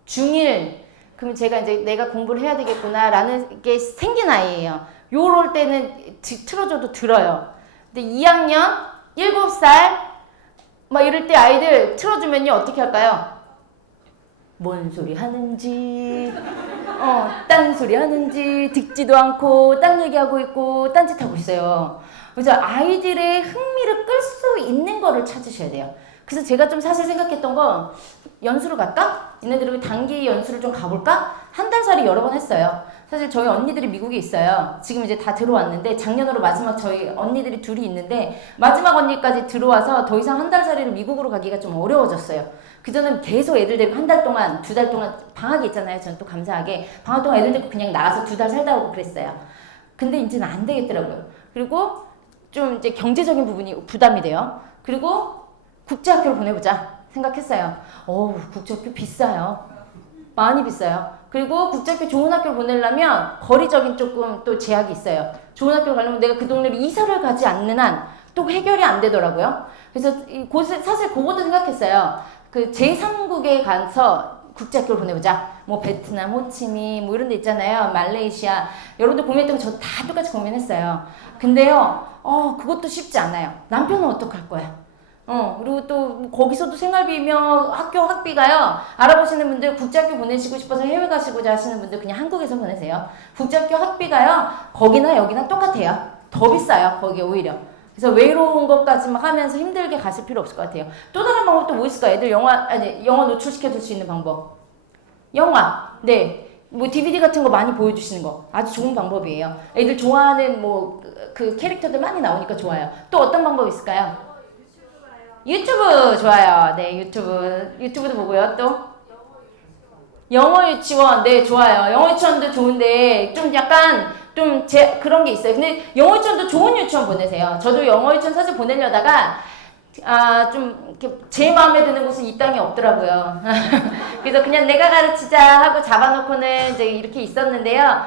중1이요. 중1. 그럼 제가 이제 내가 공부를 해야 되겠구나라는 게 생긴 아이예요. 요럴 때는 틀어줘도 들어요. 근데 2학년, 7살 막 이럴 때 아이들 틀어주면요 어떻게 할까요? 뭔 소리 하는지, 딴 소리 하는지 듣지도 않고 딴 얘기하고 있고 딴짓 하고 있어요. 그래서 아이들의 흥미를 끌 수 있는 거를 찾으셔야 돼요. 그래서 제가 좀 사실 생각했던 건 연수를 갈까? 얘네들이 단기 연수를 좀 가볼까? 한 달 살이 여러 번 했어요. 사실 저희 언니들이 미국에 있어요. 지금 이제 다 들어왔는데 작년으로 마지막 저희 언니들이 둘이 있는데 마지막 언니까지 들어와서 더 이상 한 달 살이를 미국으로 가기가 좀 어려워졌어요. 그전엔 계속 애들 데리고 한 달 동안, 2달 동안 방학이 있잖아요. 저는 또 감사하게 방학 동안 애들 데리고 그냥 나가서 2달 살다 오고 그랬어요. 근데 이제는 안 되겠더라고요. 그리고 좀 이제 경제적인 부분이 부담이 돼요. 그리고 국제학교를 보내보자 생각했어요. 국제학교 비싸요. 많이 비싸요. 그리고 국제학교 좋은 학교를 보내려면 거리적인 조금 또 제약이 있어요. 좋은 학교를 가려면 내가 그 동네로 이사를 가지 않는 한 또 해결이 안 되더라고요. 그래서 사실 그것도 생각했어요. 그 제3국에 가서 국제학교를 보내보자. 뭐 베트남, 호치민 뭐 이런 데 있잖아요. 말레이시아. 여러분들 고민했던 거 저 다 똑같이 고민했어요. 근데요. 그것도 쉽지 않아요. 남편은 어떡할 거야? 그리고 또 거기서도 생활비며 학교 학비가요. 알아보시는 분들 국제학교 보내시고 싶어서 해외 가시고자 하시는 분들 그냥 한국에서 보내세요. 국제학교 학비가요. 거기나 여기나 똑같아요. 더 비싸요. 거기 오히려. 그래서 외로운 것까지 막 하면서 힘들게 가실 필요 없을 것 같아요. 또 다른 방법도 뭐 있을까요? 애들 영화 노출시켜 줄 수 있는 방법. 영화. 네. 뭐 DVD 같은 거 많이 보여주시는 거 아주 좋은 방법이에요. 애들 좋아하는 뭐 그 캐릭터들 많이 나오니까 좋아요. 또 어떤 방법 있을까요? 유튜브 좋아요. 네, 유튜브도 보고요. 또 영어 유치원. 네, 좋아요. 영어 유치원도 좋은데 좀 약간 좀 그런 게 있어요. 근데 영어 유치원도 좋은 유치원 보내세요. 저도 영어 유치원 사실 보내려다가 좀 제 마음에 드는 곳은 이 땅에 없더라고요. 그래서 그냥 내가 가르치자 하고 잡아놓고는 이제 이렇게 있었는데요.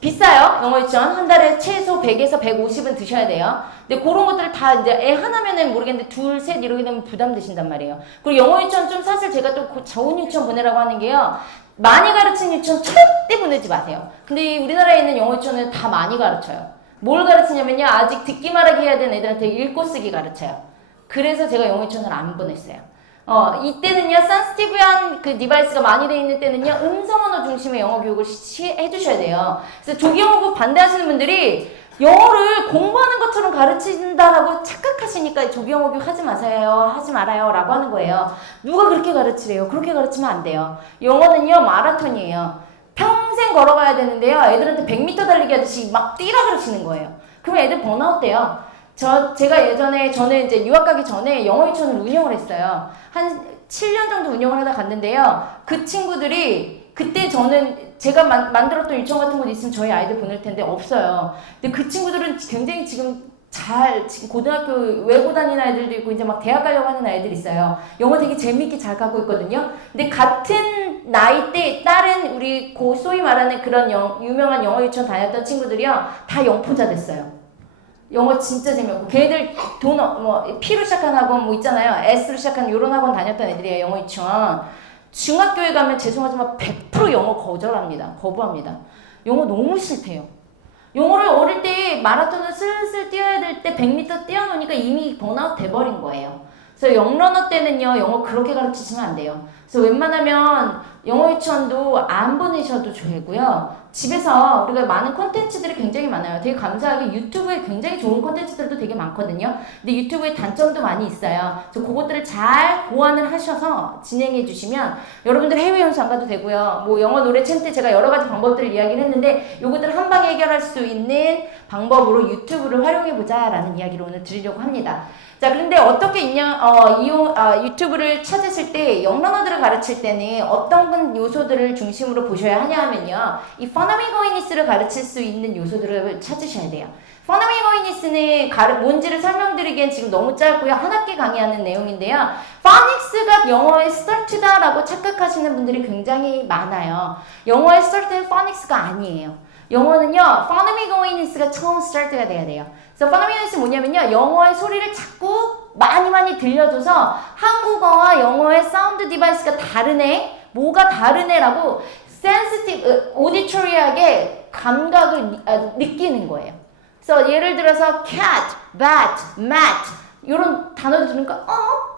비싸요. 영어 유치원 한 달에 최소 100에서 150은 드셔야 돼요. 근데 그런 것들을 다 이제 애 하나면은 모르겠는데 둘, 셋 이렇게 되면 부담되신단 말이에요. 그리고 영어 유치원 좀 사실 제가 또 좋은 유치원 보내라고 하는 게요. 많이 가르치는 유치원 절대 보내지 마세요. 근데 우리나라에 있는 영어 유치원은 다 많이 가르쳐요. 뭘 가르치냐면요. 아직 듣기 말하기 해야 되는 애들한테 읽고 쓰기 가르쳐요. 그래서 제가 영어 유치원을 안 보냈어요. 이때는요, 센시티브한 그 디바이스가 많이 돼 있는 때는요, 음성 언어 중심의 영어 교육을 해주셔야 돼요. 그래서 조기 영어고 반대하시는 분들이 영어를 공부하는 것처럼 가르친다라고 착각하시니까 조기 영어 교육 하지 마세요, 하지 말아요 라고 하는 거예요. 누가 그렇게 가르치래요? 그렇게 가르치면 안 돼요. 영어는요, 마라톤이에요. 평생 걸어가야 되는데요, 애들한테 100m 달리기 하듯이 막 뛰라 그러시는 거예요. 그러면 애들 번아웃 돼요. 제가 예전에, 저는 이제 유학 가기 전에 영어 유치원을 운영을 했어요. 한 7년 정도 운영을 하다 갔는데요. 그 친구들이, 그때 저는 제가 만들었던 유치원 같은 곳 있으면 저희 아이들 보낼 텐데 없어요. 근데 그 친구들은 굉장히 지금 고등학교 외고 다니는 아이들도 있고, 이제 막 대학 가려고 하는 아이들이 있어요. 영어 되게 재밌게 잘 가고 있거든요. 근데 같은 나이대 다른 우리 소위 말하는 그런 유명한 영어 유치원 다녔던 친구들이요. 다 영포자 됐어요. 영어 진짜 재미없고 걔들 P로 시작한 학원 뭐 있잖아요. S로 시작한 요런 학원 다녔던 애들이에요. 영어 유치원. 중학교에 가면 죄송하지만 100% 영어 거부합니다. 영어 너무 싫대요. 영어를 어릴 때 마라톤을 슬슬 뛰어야 될 때 100m 뛰어놓으니까 이미 번아웃 돼버린 거예요. 그래서 영러너 때는요, 영어 그렇게 가르치시면 안 돼요. 그래서 웬만하면 영어 유치원도 안 보내셔도 되고요. 집에서 우리가 많은 콘텐츠들이 굉장히 많아요. 되게 감사하게 유튜브에 굉장히 좋은 콘텐츠들도 되게 많거든요. 근데 유튜브에 단점도 많이 있어요. 그래서 그것들을 잘 보완을 하셔서 진행해 주시면 여러분들 해외 연수 안 가도 되고요. 뭐 영어 노래 챈트 제가 여러 가지 방법들을 이야기를 했는데 요것들을 한 방에 해결할 수 있는 방법으로 유튜브를 활용해 보자라는 이야기를 오늘 드리려고 합니다. 자, 그런데 어떻게 유튜브를 찾으실 때 영런어들을 가르칠 때는 어떤 요소들을 중심으로 보셔야 하냐 하면요. 이 퍼너미고이니스를 가르칠 수 있는 요소들을 찾으셔야 돼요. 퍼너미고이니스는 뭔지를 설명드리기엔 지금 너무 짧고요. 한 학기 강의하는 내용인데요. 포닉스가 영어의 스타트다라고 착각하시는 분들이 굉장히 많아요. 영어의 스타트는 포닉스가 아니에요. 영어는요, 퍼너미고이니스가 처음 스타트가 돼야 돼요. 그래서 퍼너미고이니스 뭐냐면요, 영어의 소리를 자꾸 많이 들려줘서 한국어와 영어의 사운드 디바이스가 다르네, 뭐가 다르네라고 센시티브, 오디토리하게 감각을 느끼는 거예요. 그래서 예를 들어서 cat, bat, mat 이런 단어를 들으니까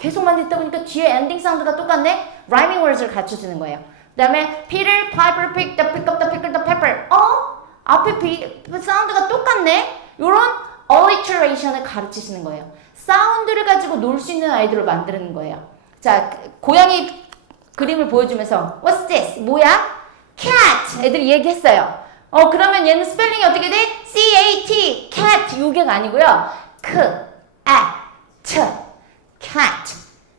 계속만 듣다 보니까 뒤에 엔딩 사운드가 똑같네? rhyming words를 갖춰주는 거예요. 그 다음에 Peter, Piper, picked up the pickle, the pepper. 앞에 사운드가 똑같네? 이런 alliteration을 가르치시는 거예요. 사운드를 가지고 놀 수 있는 아이들을 만드는 거예요. 자, 고양이 그림을 보여주면서 What's this? 뭐야? Cat! 애들이 얘기했어요. 그러면 얘는 스펠링이 어떻게 돼? C-A-T, cat. 요게가 아니고요. cat.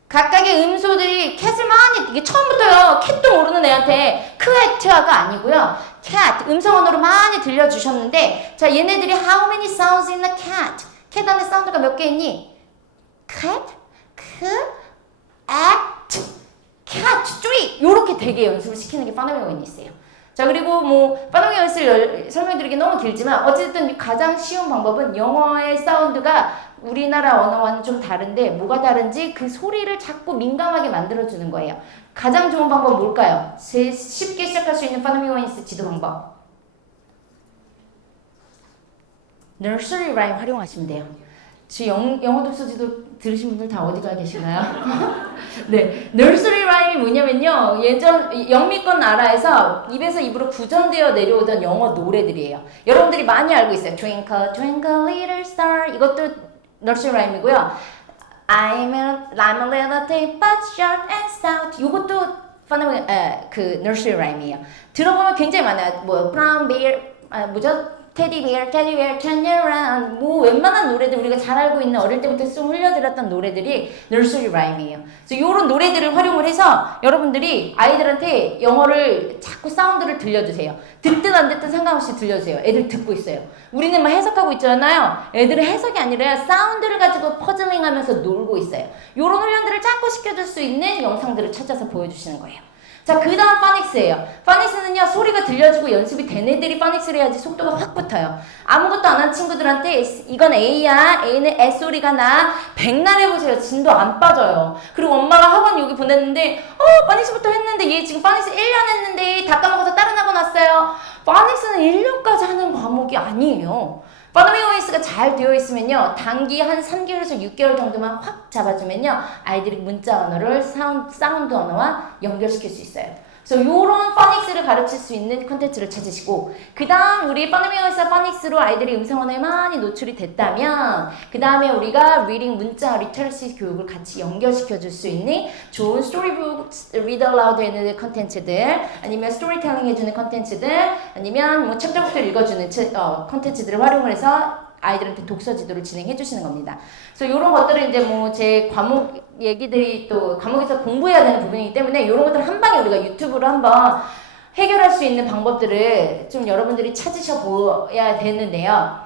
각각의 음소들이 캣을 많이, 이게 처음부터요, 캣도 모르는 애한테 크에트아가 아니고요. cat, 음성 언어로 많이 들려주셨는데, 자, 얘네들이 how many sounds in a cat? 캣 안에 사운드가 몇 개 있니? cat, cat, three. 요렇게 되게 연습을 시키는 게 파노미고이니스예요. 자, 그리고 뭐 파노미고이니스를 설명드리기 너무 길지만 어쨌든 가장 쉬운 방법은 영어의 사운드가 우리나라 언어와는 좀 다른데 뭐가 다른지 그 소리를 자꾸 민감하게 만들어주는 거예요. 가장 좋은 방법은 뭘까요? 제일 쉽게 시작할 수 있는 파노미고이니스 지도 방법. nursery rhyme 활용하시면 돼요. 지금 영어 독서지도 들으신 분들 다 어디 가 계시나요? 네, nursery rhyme이 뭐냐면요. 예전 영미권 나라에서 입에서 입으로 구전되어 내려오던 영어 노래들이에요. 여러분들이 많이 알고 있어요. Twinkle, twinkle, little star. 이것도 nursery rhyme이고요. I'm a little tape, but short and stout. 이것도 nursery rhyme이에요. 들어보면 굉장히 많아요. 뭐 brown bear, 테디 베어, turn around. 뭐 웬만한 노래들 우리가 잘 알고 있는 어릴 때부터 쑥 흘려들었던 노래들이 nursery rhyme이에요. 그래서 이런 노래들을 활용을 해서 여러분들이 아이들한테 영어를 자꾸 사운드를 들려주세요. 듣든 안 듣든 상관없이 들려주세요. 애들 듣고 있어요. 우리는 막 해석하고 있잖아요. 애들은 해석이 아니라 사운드를 가지고 퍼즐링하면서 놀고 있어요. 이런 훈련들을 자꾸 시켜줄 수 있는 영상들을 찾아서 보여주시는 거예요. 자, 그 다음 파닉스예요. 파닉스는요, 소리가 들려주고 연습이 된 애들이 파닉스를 해야지 속도가 확 붙어요. 아무것도 안 한 친구들한테 이건 A야, A는 S 소리가 나, 백날 해보세요. 진도 안 빠져요. 그리고 엄마가 학원 여기 보냈는데 파닉스부터 했는데 얘 지금 파닉스 1년 했는데 다 까먹어서 다른 학원 왔어요. 파닉스는 1년까지 하는 과목이 아니에요. 파노미고이니스가 잘 되어 있으면요, 단기 한 3개월에서 6개월 정도만 확 잡아주면요, 아이들이 문자 언어를 사운드 언어와 연결시킬 수 있어요. 그래서 요런 파닉스를 가르칠 수 있는 콘텐츠를 찾으시고, 그 다음 우리 파노미고이니스 파닉스로 아이들이 음성 언어에 많이 노출이 됐다면, 그 다음에 우리가 리딩 문자 리터러시 교육을 같이 연결시켜 줄 수 있는 좋은 스토리북 리드 알라우드 해주는 콘텐츠들, 아니면 스토리텔링 해주는 콘텐츠들, 아니면 뭐 챕터부터 읽어주는 콘텐츠들을 활용을 해서 아이들한테 독서 지도를 진행해 주시는 겁니다. 그래서 이런 것들은 이제 뭐 제 과목 얘기들이 또 과목에서 공부해야 되는 부분이기 때문에 이런 것들 한 방에 우리가 유튜브로 한번 해결할 수 있는 방법들을 좀 여러분들이 찾으셔 보야 되는데요.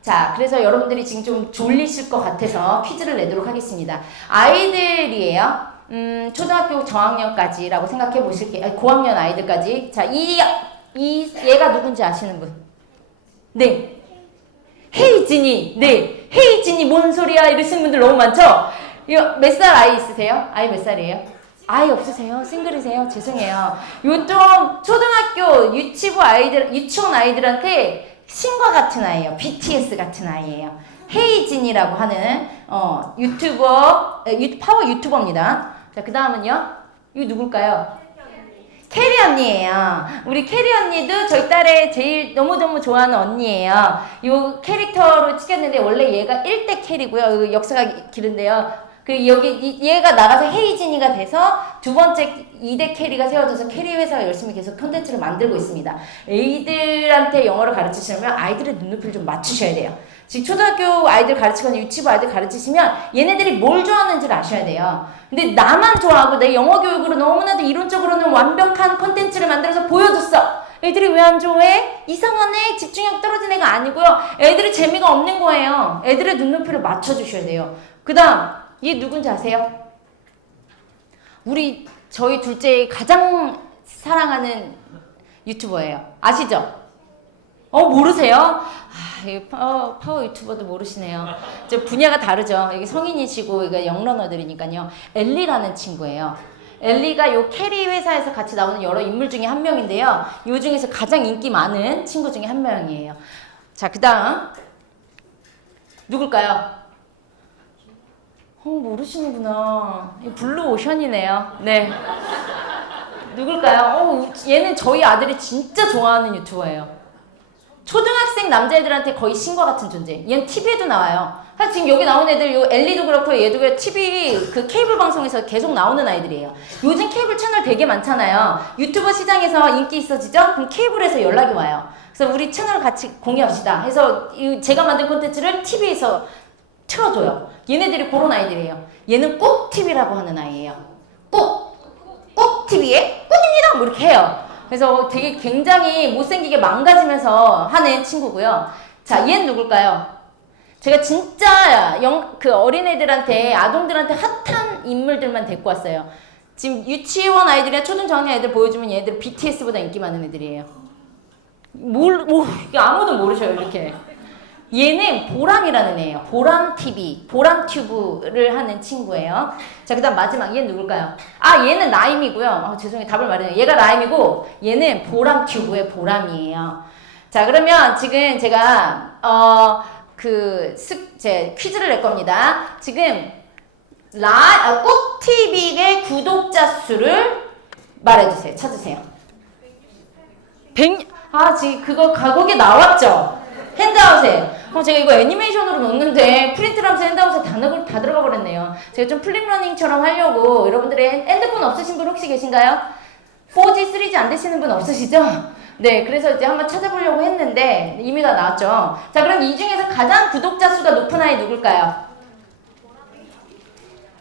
자, 그래서 여러분들이 지금 좀 졸리실 것 같아서 퀴즈를 내도록 하겠습니다. 아이들이에요. 초등학교 저학년까지라고 생각해 보실게요. 고학년 아이들까지. 자, 얘가 누군지 아시는 분? 네. 헤이진이, 네, 헤이진이 뭔 소리야 이러시는 분들 너무 많죠? 몇 살 아이 있으세요? 아이 몇 살이에요? 아이 없으세요? 싱글이세요? 죄송해요. 요 좀 초등학교 유치원 아이들한테 신과 같은 아이예요. BTS 같은 아이예요. 헤이진이라고 하는 파워 유튜버입니다. 자, 그 다음은요? 이거 누굴까요? 캐리 언니예요. 우리 캐리 언니도 저희 딸의 제일 너무너무 좋아하는 언니예요. 요 캐릭터로 찍혔는데 원래 얘가 1대 캐리고요. 역사가 길은데요. 그 여기 얘가 나가서 헤이진이가 돼서 두 번째 2대 캐리가 세워져서 캐리 회사가 열심히 계속 콘텐츠를 만들고 있습니다. 애들한테 영어를 가르치시려면 아이들의 눈높이를 좀 맞추셔야 돼요. 지금 초등학교 아이들 가르치거나 유치부 아이들 가르치시면 얘네들이 뭘 좋아하는지를 아셔야 돼요. 근데 나만 좋아하고 내 영어 교육으로 너무나도 이론적으로는 완벽한 콘텐츠를 만들어서 보여줬어. 애들이 왜 안 좋아해? 이상한 애, 집중력 떨어진 애가 아니고요. 애들이 재미가 없는 거예요. 애들의 눈높이를 맞춰주셔야 돼요. 그 다음 얘 누군지 아세요? 저희 둘째 가장 사랑하는 유튜버예요. 아시죠? 모르세요? 파워 유튜버도 모르시네요. 저 분야가 다르죠. 이게 성인이시고 이거 영러너들이니까요. 엘리라는 친구예요. 엘리가 요 캐리 회사에서 같이 나오는 여러 인물 중에 한 명인데요. 요 중에서 가장 인기 많은 친구 중에 한 명이에요. 자, 그 다음 누굴까요? 모르시는구나. 블루 오션이네요. 네. 누굴까요? 얘는 저희 아들이 진짜 좋아하는 유튜버예요. 초등학생 남자애들한테 거의 신과 같은 존재. 얘는 TV에도 나와요. 사실 지금 여기 나온 애들, 요 엘리도 그렇고 얘도 그렇고 TV 그 케이블 방송에서 계속 나오는 아이들이에요. 요즘 케이블 채널 되게 많잖아요. 유튜버 시장에서 인기 있어지죠? 그럼 케이블에서 연락이 와요. 그래서 우리 채널 같이 공유합시다. 해서 제가 만든 콘텐츠를 TV에서 틀어줘요. 얘네들이 그런 아이들이에요. 얘는 꼭 TV라고 하는 아이예요. 꼭 TV에 꽂입니다. 뭐 이렇게 해요. 그래서 되게 굉장히 못생기게 망가지면서 하는 친구고요. 자, 얘는 누굴까요? 제가 진짜 그 어린애들한테, 아동들한테 핫한 인물들만 데리고 왔어요. 지금 유치원 아이들이나 초등 저학년 애들 보여주면 얘네들 BTS보다 인기 많은 애들이에요. 아무도 모르셔요, 이렇게. 얘는 보람이라는 애예요. 보람TV, 보람튜브를 하는 친구예요. 자, 그 다음 마지막 얘는 누굴까요? 얘는 라임이고요. 죄송해요. 답을 말해요. 얘가 라임이고 얘는 보람튜브의 보람이에요. 자, 그러면 지금 제가 제 퀴즈를 낼 겁니다. 지금 꼭TV의 구독자 수를 말해주세요. 찾으세요. 100, 지금 거기 나왔죠? 핸드아웃에. 제가 이거 애니메이션으로 넣었는데 프린트를 하면서 핸드아웃에 다 들어가 버렸네요. 제가 좀 플립러닝처럼 하려고. 여러분들의 핸드폰 없으신 분 혹시 계신가요? 4G, 3G 안 되시는 분 없으시죠? 네, 그래서 이제 한번 찾아보려고 했는데 이미 다 나왔죠. 자, 그럼 이 중에서 가장 구독자 수가 높은 아이 누굴까요?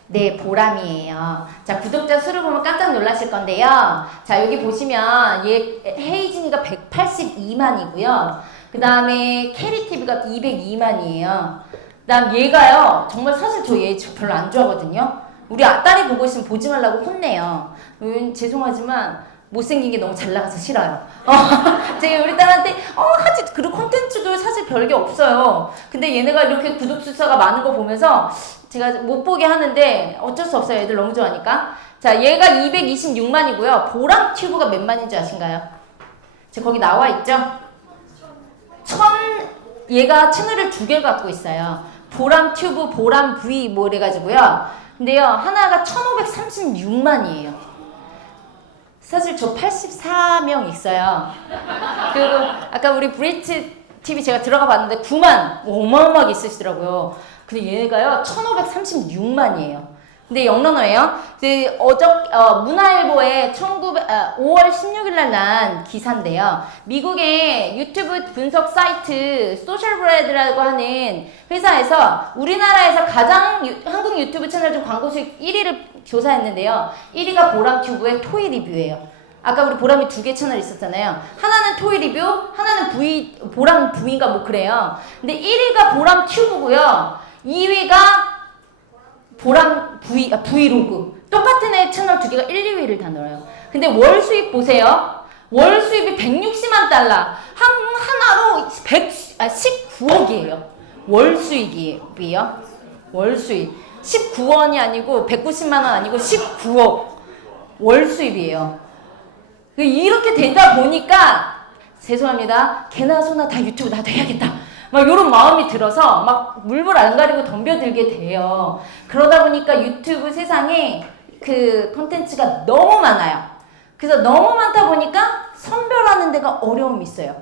네, 보람이에요. 자, 구독자 수를 보면 깜짝 놀라실 건데요. 자, 여기 보시면 헤이진이가 182만이고요. 그 다음에 캐리TV가 202만이에요. 그 다음 얘가요. 정말 사실 저 얘 별로 안 좋아하거든요. 우리 딸이 보고 있으면 보지 말라고 혼내요. 죄송하지만 못생긴 게 너무 잘 나가서 싫어요. 제가 우리 딸한테 그리고 콘텐츠도 사실 별게 없어요. 근데 얘네가 이렇게 구독 수가 많은 거 보면서 제가 못 보게 하는데 어쩔 수 없어요. 애들 너무 좋아하니까. 자, 얘가 226만이고요. 보람튜브가 몇 만인 줄 아신가요? 거기 나와 있죠? 얘가 채널을 2개를 갖고 있어요. 보람튜브, 보람V 뭐 이래가지고요. 근데요, 하나가 1536만이에요. 사실 저 84명 있어요. 그리고 아까 우리 브리트 TV 제가 들어가 봤는데 9만 어마어마하게 있으시더라고요. 근데 얘가요 1536만이에요. 근데 영러너예요. 문화일보에 5월 16일 날 난 기사인데요. 미국의 유튜브 분석 사이트 소셜브레드라고 하는 회사에서 우리나라에서 가장 한국 유튜브 채널 중 광고 수익 1위를 조사했는데요. 1위가 보람튜브의 토이 리뷰예요. 아까 우리 보람이 2개 채널 있었잖아요. 하나는 토이 리뷰, 하나는 보람 V인가 뭐 그래요. 근데 1위가 보람튜브고요. 2위가 보람 브이로그. 똑같은 애 채널 2개가 1, 2위를 다 넣어요. 근데 월 수입 보세요. 월 수입이 160만 달러. 하나로 19억이에요. 월 수입이요. 월 수입. 19원이 아니고 190만 원 아니고 19억. 월 수입이에요. 이렇게 되다 보니까 죄송합니다. 개나 소나 다 유튜브 나도 해야겠다. 막 이런 마음이 들어서 막 물불 안 가리고 덤벼들게 돼요. 그러다 보니까 유튜브 세상에 그 콘텐츠가 너무 많아요. 그래서 너무 많다 보니까 선별하는 데가 어려움이 있어요.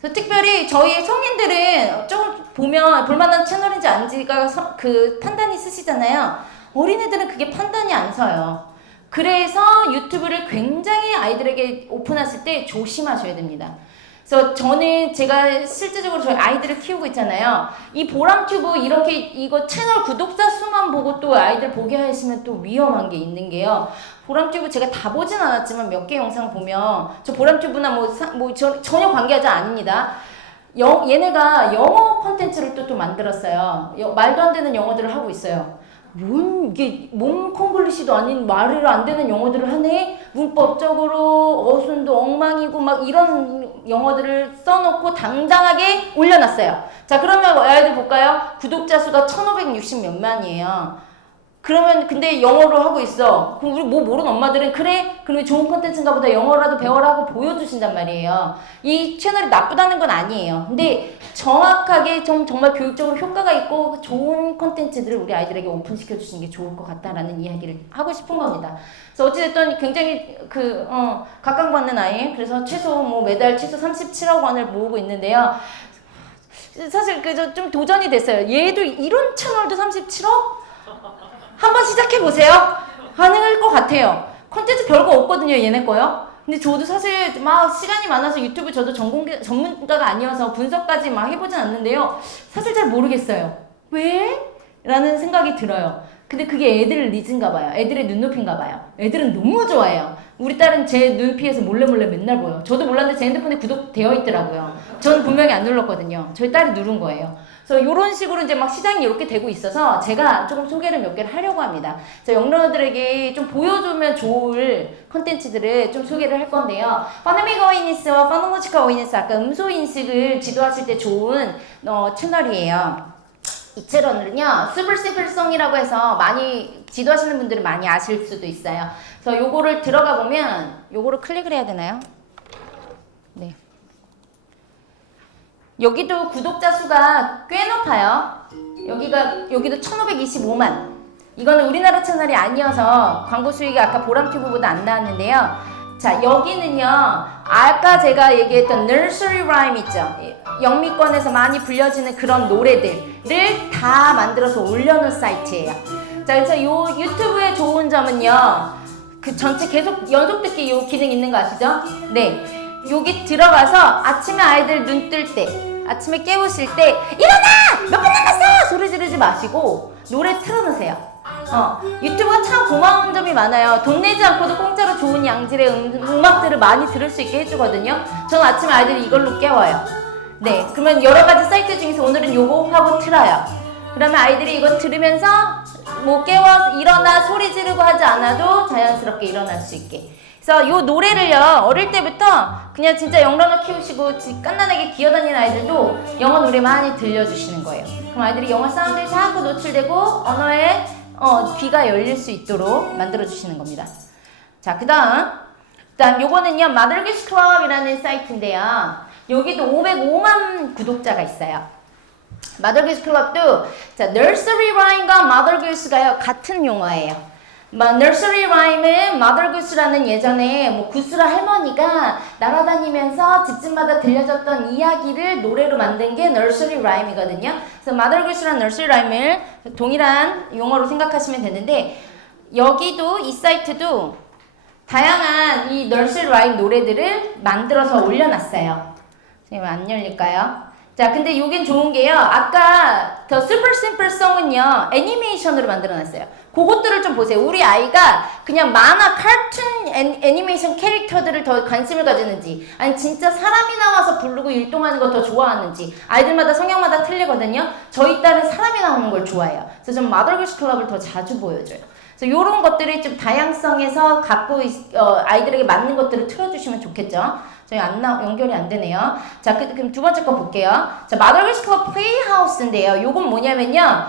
그래서 특별히 저희 성인들은 조금 보면 볼만한 채널인지 아닌지가 그 판단이 쓰시잖아요. 어린애들은 그게 판단이 안 서요. 그래서 유튜브를 굉장히 아이들에게 오픈하실 때 조심하셔야 됩니다. 그래서 저는 제가 실제적으로 저희 아이들을 키우고 있잖아요. 이 보람튜브 이렇게 이거 채널 구독자 수만 보고 또 아이들 보게 하시면 또 위험한 게 있는 게요. 보람튜브 제가 다 보진 않았지만 몇 개 영상 보면 저 보람튜브나 전혀 관계하지 아닙니다. 얘네가 영어 콘텐츠를 또 만들었어요. 말도 안 되는 영어들을 하고 있어요. 이게 몸 콩글리시도 아닌 말을 안 되는 영어들을 하네? 문법적으로 어순도 엉망이고 막 이런 영어들을 써놓고 당당하게 올려놨어요. 자, 그러면 아이들 볼까요? 구독자 수가 1560 몇만이에요. 그러면 근데 영어로 하고 있어. 그럼 우리 뭐 모르는 엄마들은 그래? 그러면 좋은 콘텐츠인가 보다 영어라도 배워라 하고 보여주신단 말이에요. 이 채널이 나쁘다는 건 아니에요. 근데 정확하게 정말 교육적으로 효과가 있고 좋은 콘텐츠들을 우리 아이들에게 오픈시켜 주시는 게 좋을 것 같다라는 이야기를 하고 싶은 겁니다. 그래서 어찌됐든 굉장히 각광받는 아이. 그래서 매달 최소 37억 원을 모으고 있는데요. 사실 좀 도전이 됐어요. 얘도 이런 채널도 37억? 한번 시작해보세요. 가능할 것 같아요. 콘텐츠 별거 없거든요, 얘네 거요. 근데 저도 사실 막 시간이 많아서 유튜브 저도 전문가가 아니어서 분석까지 막 해보진 않는데요. 사실 잘 모르겠어요. 왜? 라는 생각이 들어요. 근데 그게 애들 니즈인가 봐요. 애들의 눈높이인가 봐요. 애들은 너무 좋아해요. 우리 딸은 제 눈피해서 몰래 맨날 보여. 저도 몰랐는데 제 핸드폰에 구독되어 있더라고요. 전 분명히 안 눌렀거든요. 저희 딸이 누른 거예요. 그래서 이런 식으로 이제 막 시장이 이렇게 되고 있어서 제가 조금 소개를 몇 개를 하려고 합니다. 영러들에게 좀 보여주면 좋을 컨텐츠들을 좀 소개를 할 건데요. 파노믹 어웨이니스와 파노로지컬 어웨이니스 아까 음소 인식을 지도하실 때 좋은 채널이에요. 이 채널은요, 슈퍼싱글송이라고 해서 많이 지도하시는 분들은 많이 아실 수도 있어요. 그래서 요거를 들어가 보면 요거를 클릭을 해야 되나요? 네. 여기도 구독자 수가 꽤 높아요. 여기도 1525만. 이거는 우리나라 채널이 아니어서 광고 수익이 아까 보람튜브보다 안 나왔는데요. 자, 여기는요, 아까 제가 얘기했던 nursery rhyme 있죠? 영미권에서 많이 불려지는 그런 노래들을 다 만들어서 올려놓은 사이트예요. 자, 그래서 요 유튜브의 좋은 점은요, 그 전체 계속 연속 듣기 요 기능 있는 거 아시죠? 네. 여기 들어가서 아침에 아이들 눈 뜰 때, 아침에 깨우실 때, 일어나! 몇 분 남았어! 소리 지르지 마시고, 노래 틀어놓으세요. 유튜브가 참 고마운 점이 많아요. 돈 내지 않고도 공짜로 좋은 양질의 음악들을 많이 들을 수 있게 해주거든요. 저는 아침에 아이들이 이걸로 깨워요. 네, 그러면 여러 가지 사이트 중에서 오늘은 요거 하고 틀어요. 그러면 아이들이 이거 들으면서 깨워 일어나 소리 지르고 하지 않아도 자연스럽게 일어날 수 있게. 그래서 요 노래를요, 어릴 때부터 그냥 진짜 영러너 키우시고 깐난하게 기어다니는 아이들도 영어 노래 많이 들려주시는 거예요. 그럼 아이들이 영어 사운드에 자꾸 노출되고 언어에 귀가 열릴 수 있도록 만들어주시는 겁니다. 자, 그 다음 요거는요, 마더글스 클럽이라는 사이트인데요. 여기도 505만 구독자가 있어요. 마더글스 클럽도 nursery rhyme과 마더글스가요 같은 용어예요. nursery rhyme은 마더글스라는 예전에 구스라 할머니가 날아다니면서 집집마다 들려줬던 이야기를 노래로 만든 게 nursery rhyme이거든요. 그래서 마더글스랑 nursery rhyme을 동일한 용어로 생각하시면 되는데, 여기도 이 사이트도 다양한 이 nursery rhyme 노래들을 만들어서 올려놨어요. 지금 안 열릴까요? 자, 근데 요긴 좋은 게요. 아까 더 슈퍼 심플 송은요, 애니메이션으로 만들어놨어요. 그것들을 좀 보세요. 우리 아이가 그냥 만화, 카툰, 애니메이션 캐릭터들을 더 관심을 가지는지, 아니 진짜 사람이 나와서 부르고 율동하는 거 더 좋아하는지, 아이들마다 성향마다 틀리거든요. 저희 딸은 사람이 나오는 걸 좋아해요. 그래서 전 마더글스 클럽을 더 자주 보여줘요. 그래서 요런 것들이 좀 다양성에서 아이들에게 맞는 것들을 틀어주시면 좋겠죠. 저희 연결이 안 되네요. 자, 그럼 두 번째 거 볼게요. 자, 마더글스 클럽 플레이하우스인데요. 요건 뭐냐면요.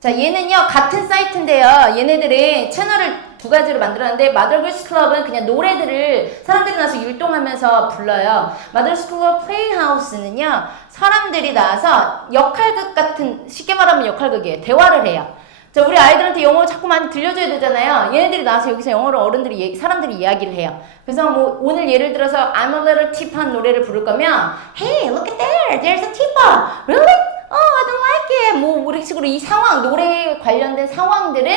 자, 얘는요, 같은 사이트인데요. 얘네들은 채널을 두 가지로 만들었는데, 마더글스 클럽은 그냥 노래들을 사람들이 나와서 율동하면서 불러요. 마더글스 클럽 플레이하우스는요, 사람들이 나와서 역할극 같은, 쉽게 말하면 역할극이에요. 대화를 해요. 자, 우리 아이들한테 영어 자꾸 많이 들려줘야 되잖아요. 얘네들이 나와서 여기서 영어를 사람들이 이야기를 해요. 그래서 뭐 오늘 예를 들어서 I'm a little tip-한 노래를 부를 거면 Hey, look at there, there's a tip-up. Really? Oh, I don't like it. 뭐 이런 식으로 이 상황, 노래에 관련된 상황들을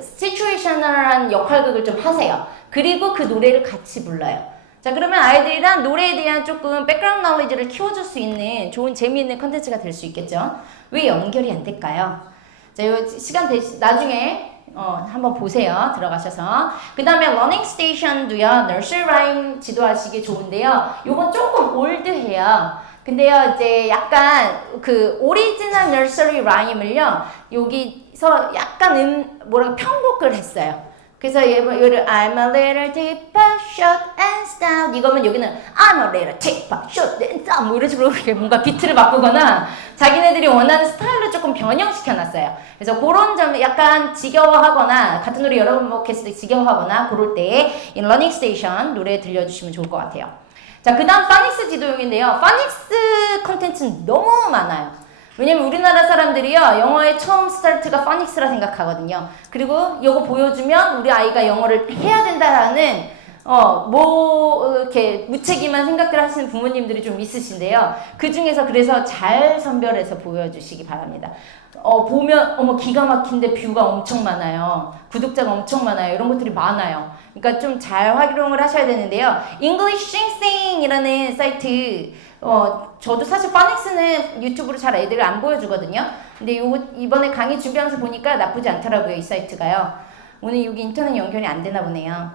situational한 역할극을 좀 하세요. 그리고 그 노래를 같이 불러요. 자, 그러면 아이들이랑 노래에 대한 조금 백그라운드 knowledge를 키워줄 수 있는 좋은 재미있는 컨텐츠가 될 수 있겠죠. 왜 연결이 안 될까요? 자, 이 시간 나중에 한번 보세요. 들어가셔서. 그 다음에 러닝 스테이션도요. nursery rhyme 지도하시기 좋은데요. 요건 조금 올드해요. 근데요, 이제 약간 그 오리지널 nursery rhyme을요. 여기서 약간 편곡을 했어요. 그래서 얘를 I'm a little tipper, short and stout 이거면 여기는 I'm a little tipper, short and stout 뭐 이런 식으로 뭔가 비트를 바꾸거나 자기네들이 원하는 스타일로 조금 변형시켜놨어요. 그래서 그런 점 약간 지겨워하거나 같은 노래 여러 번 반복했을 때 지겨워하거나 그럴 때 이 러닝 스테이션 노래 들려주시면 좋을 것 같아요. 자, 그 다음 파닉스 지도용인데요. 파닉스 컨텐츠는 너무 많아요. 왜냐면 우리나라 사람들이요 영어의 처음 스타트가 파닉스라 생각하거든요. 그리고 이거 보여주면 우리 아이가 영어를 해야 된다라는 이렇게 무책임한 생각들 하시는 부모님들이 좀 있으신데요. 그 중에서 그래서 잘 선별해서 보여주시기 바랍니다. 보면 어머 기가 막힌데 뷰가 엄청 많아요. 구독자가 엄청 많아요. 이런 것들이 많아요. 그러니까 좀 잘 활용을 하셔야 되는데요. English Sing Sing이라는 사이트 저도 사실 파닉스는 유튜브로 잘 애들을 안 보여주거든요. 근데 이번에 강의 준비하면서 보니까 나쁘지 않더라고요. 이 사이트가요. 오늘 여기 인터넷 연결이 안 되나 보네요.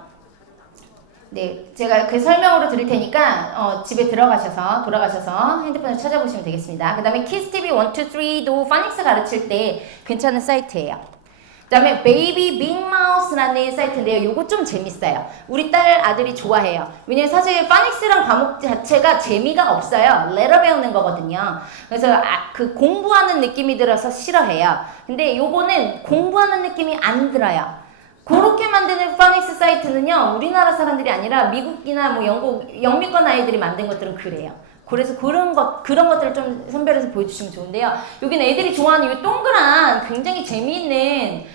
네, 제가 그 설명으로 드릴 테니까 집에 돌아가셔서 핸드폰을 찾아보시면 되겠습니다. 그 다음에 키스TV 1, 2, 3도 파닉스 가르칠 때 괜찮은 사이트예요. 그 다음에 베이비 빅마우스라는 사이트인데요. 요거 좀 재밌어요. 우리 딸 아들이 좋아해요. 왜냐면 사실 파닉스랑 과목 자체가 재미가 없어요. 레터 배우는 거거든요. 그래서 그 공부하는 느낌이 들어서 싫어해요. 근데 요거는 공부하는 느낌이 안 들어요. 그렇게 만드는 파닉스 사이트는요. 우리나라 사람들이 아니라 미국이나 뭐 영미권 아이들이 만든 것들은 그래요. 그래서 그런 것들을 좀 선별해서 보여주시면 좋은데요. 여기는 애들이 좋아하는 이 동그란 굉장히 재미있는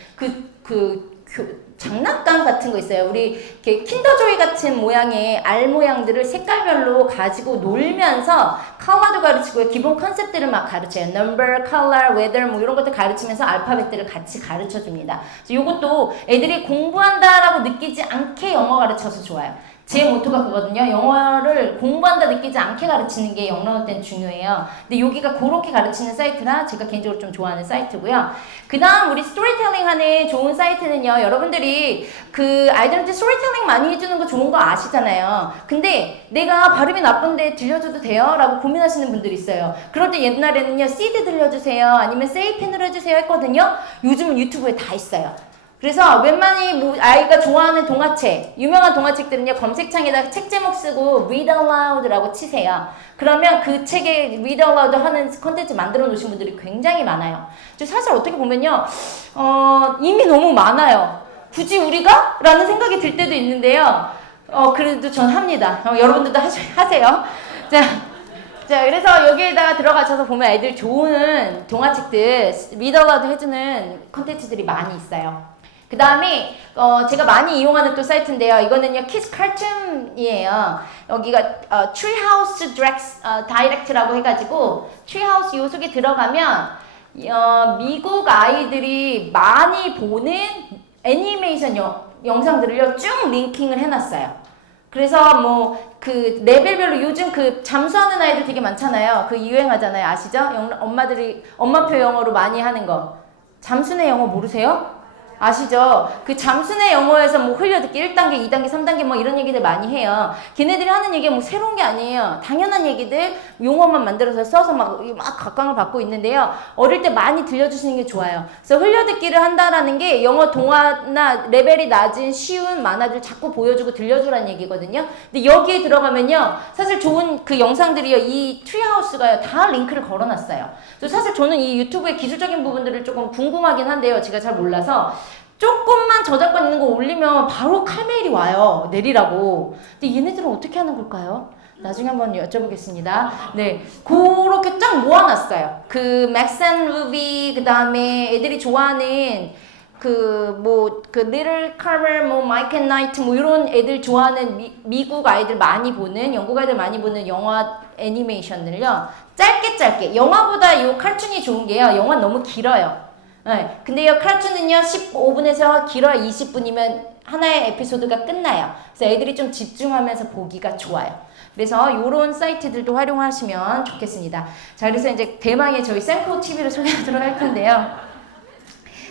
장난감 같은 거 있어요. 우리 이렇게 킨더조이 같은 모양의 알 모양들을 색깔별로 가지고 놀면서 컬러도 가르치고요. 기본 컨셉들을 막 가르쳐요. number, color, weather 뭐 이런 것들 가르치면서 알파벳들을 같이 가르쳐 줍니다. 그래서 이것도 애들이 공부한다라고 느끼지 않게 영어 가르쳐서 좋아요. 제 모토가 그거든요. 영어를 공부한다 느끼지 않게 가르치는 게 영어로 때는 중요해요. 근데 여기가 그렇게 가르치는 사이트라 제가 개인적으로 좀 좋아하는 사이트고요. 그 다음 우리 스토리텔링 하는 좋은 사이트는요. 여러분들이 그 아이들한테 스토리텔링 많이 해주는 거 좋은 거 아시잖아요. 근데 내가 발음이 나쁜데 들려줘도 돼요? 라고 고민하시는 분들이 있어요. 그럴 때 옛날에는요. CD 들려주세요. 아니면 세이펜으로 해주세요 했거든요. 요즘은 유튜브에 다 있어요. 그래서 웬만히 뭐 아이가 좋아하는 동화책, 유명한 동화책들은요 검색창에다가 책 제목 쓰고 read aloud라고 치세요. 그러면 그 책에 read aloud 하는 컨텐츠 만들어 놓으신 분들이 굉장히 많아요. 사실 어떻게 보면요, 이미 너무 많아요. 굳이 우리가? 라는 생각이 들 때도 있는데요. 그래도 전 합니다. 여러분들도 하세요. 자, 그래서 여기에다가 들어가셔서 보면 애들 좋은 동화책들 read aloud 해주는 컨텐츠들이 많이 있어요. 그 다음에 제가 많이 이용하는 또 사이트인데요. 이거는요 키즈 카툰이에요. 여기가 트리하우스 다이렉트라고 해가지고 트리하우스 요 속에 들어가면 미국 아이들이 많이 보는 애니메이션 영상들을요 쭉 링킹을 해놨어요. 그래서 뭐 그 레벨별로 요즘 그 잠수하는 아이들 되게 많잖아요. 그 유행하잖아요. 아시죠? 엄마표 영어로 많이 하는 거. 잠수네 영어 모르세요? 아시죠? 그 잠수네 영어에서 뭐 흘려듣기 1단계, 2단계, 3단계 뭐 이런 얘기들 많이 해요. 걔네들이 하는 얘기가 뭐 새로운 게 아니에요. 당연한 얘기들 용어만 만들어서 써서 막 각광을 받고 있는데요. 어릴 때 많이 들려주시는 게 좋아요. 그래서 흘려듣기를 한다라는 게 영어 동화나 레벨이 낮은 쉬운 만화들 자꾸 보여주고 들려주라는 얘기거든요. 근데 여기에 들어가면요. 사실 좋은 그 영상들이요. 이 트리하우스가요. 다 링크를 걸어놨어요. 사실 저는 이 유튜브의 기술적인 부분들을 조금 궁금하긴 한데요. 제가 잘 몰라서 조금만 저작권 있는 거 올리면 바로 칼메일이 와요. 내리라고. 근데 얘네들은 어떻게 하는 걸까요? 나중에 한번 여쭤보겠습니다. 네, 그렇게 쫙 모아놨어요. 그 맥스 앤 루비, 그 다음에 애들이 좋아하는 그 리틀 카멜, 뭐 마이크 앤 나이트, 뭐 이런 애들 좋아하는 미국 아이들 많이 보는, 영국 아이들 많이 보는 영화 애니메이션들요. 짧게 영화보다 이 칼툰이 좋은 게요. 영화 너무 길어요. 네, 근데 이 칼툰은요 15분에서 길어야 20분이면 하나의 에피소드가 끝나요. 그래서 애들이 좀 집중하면서 보기가 좋아요. 그래서 이런 사이트들도 활용하시면 좋겠습니다. 자, 그래서 이제 대망의 저희 셀코 TV를 소개하도록 할 건데요.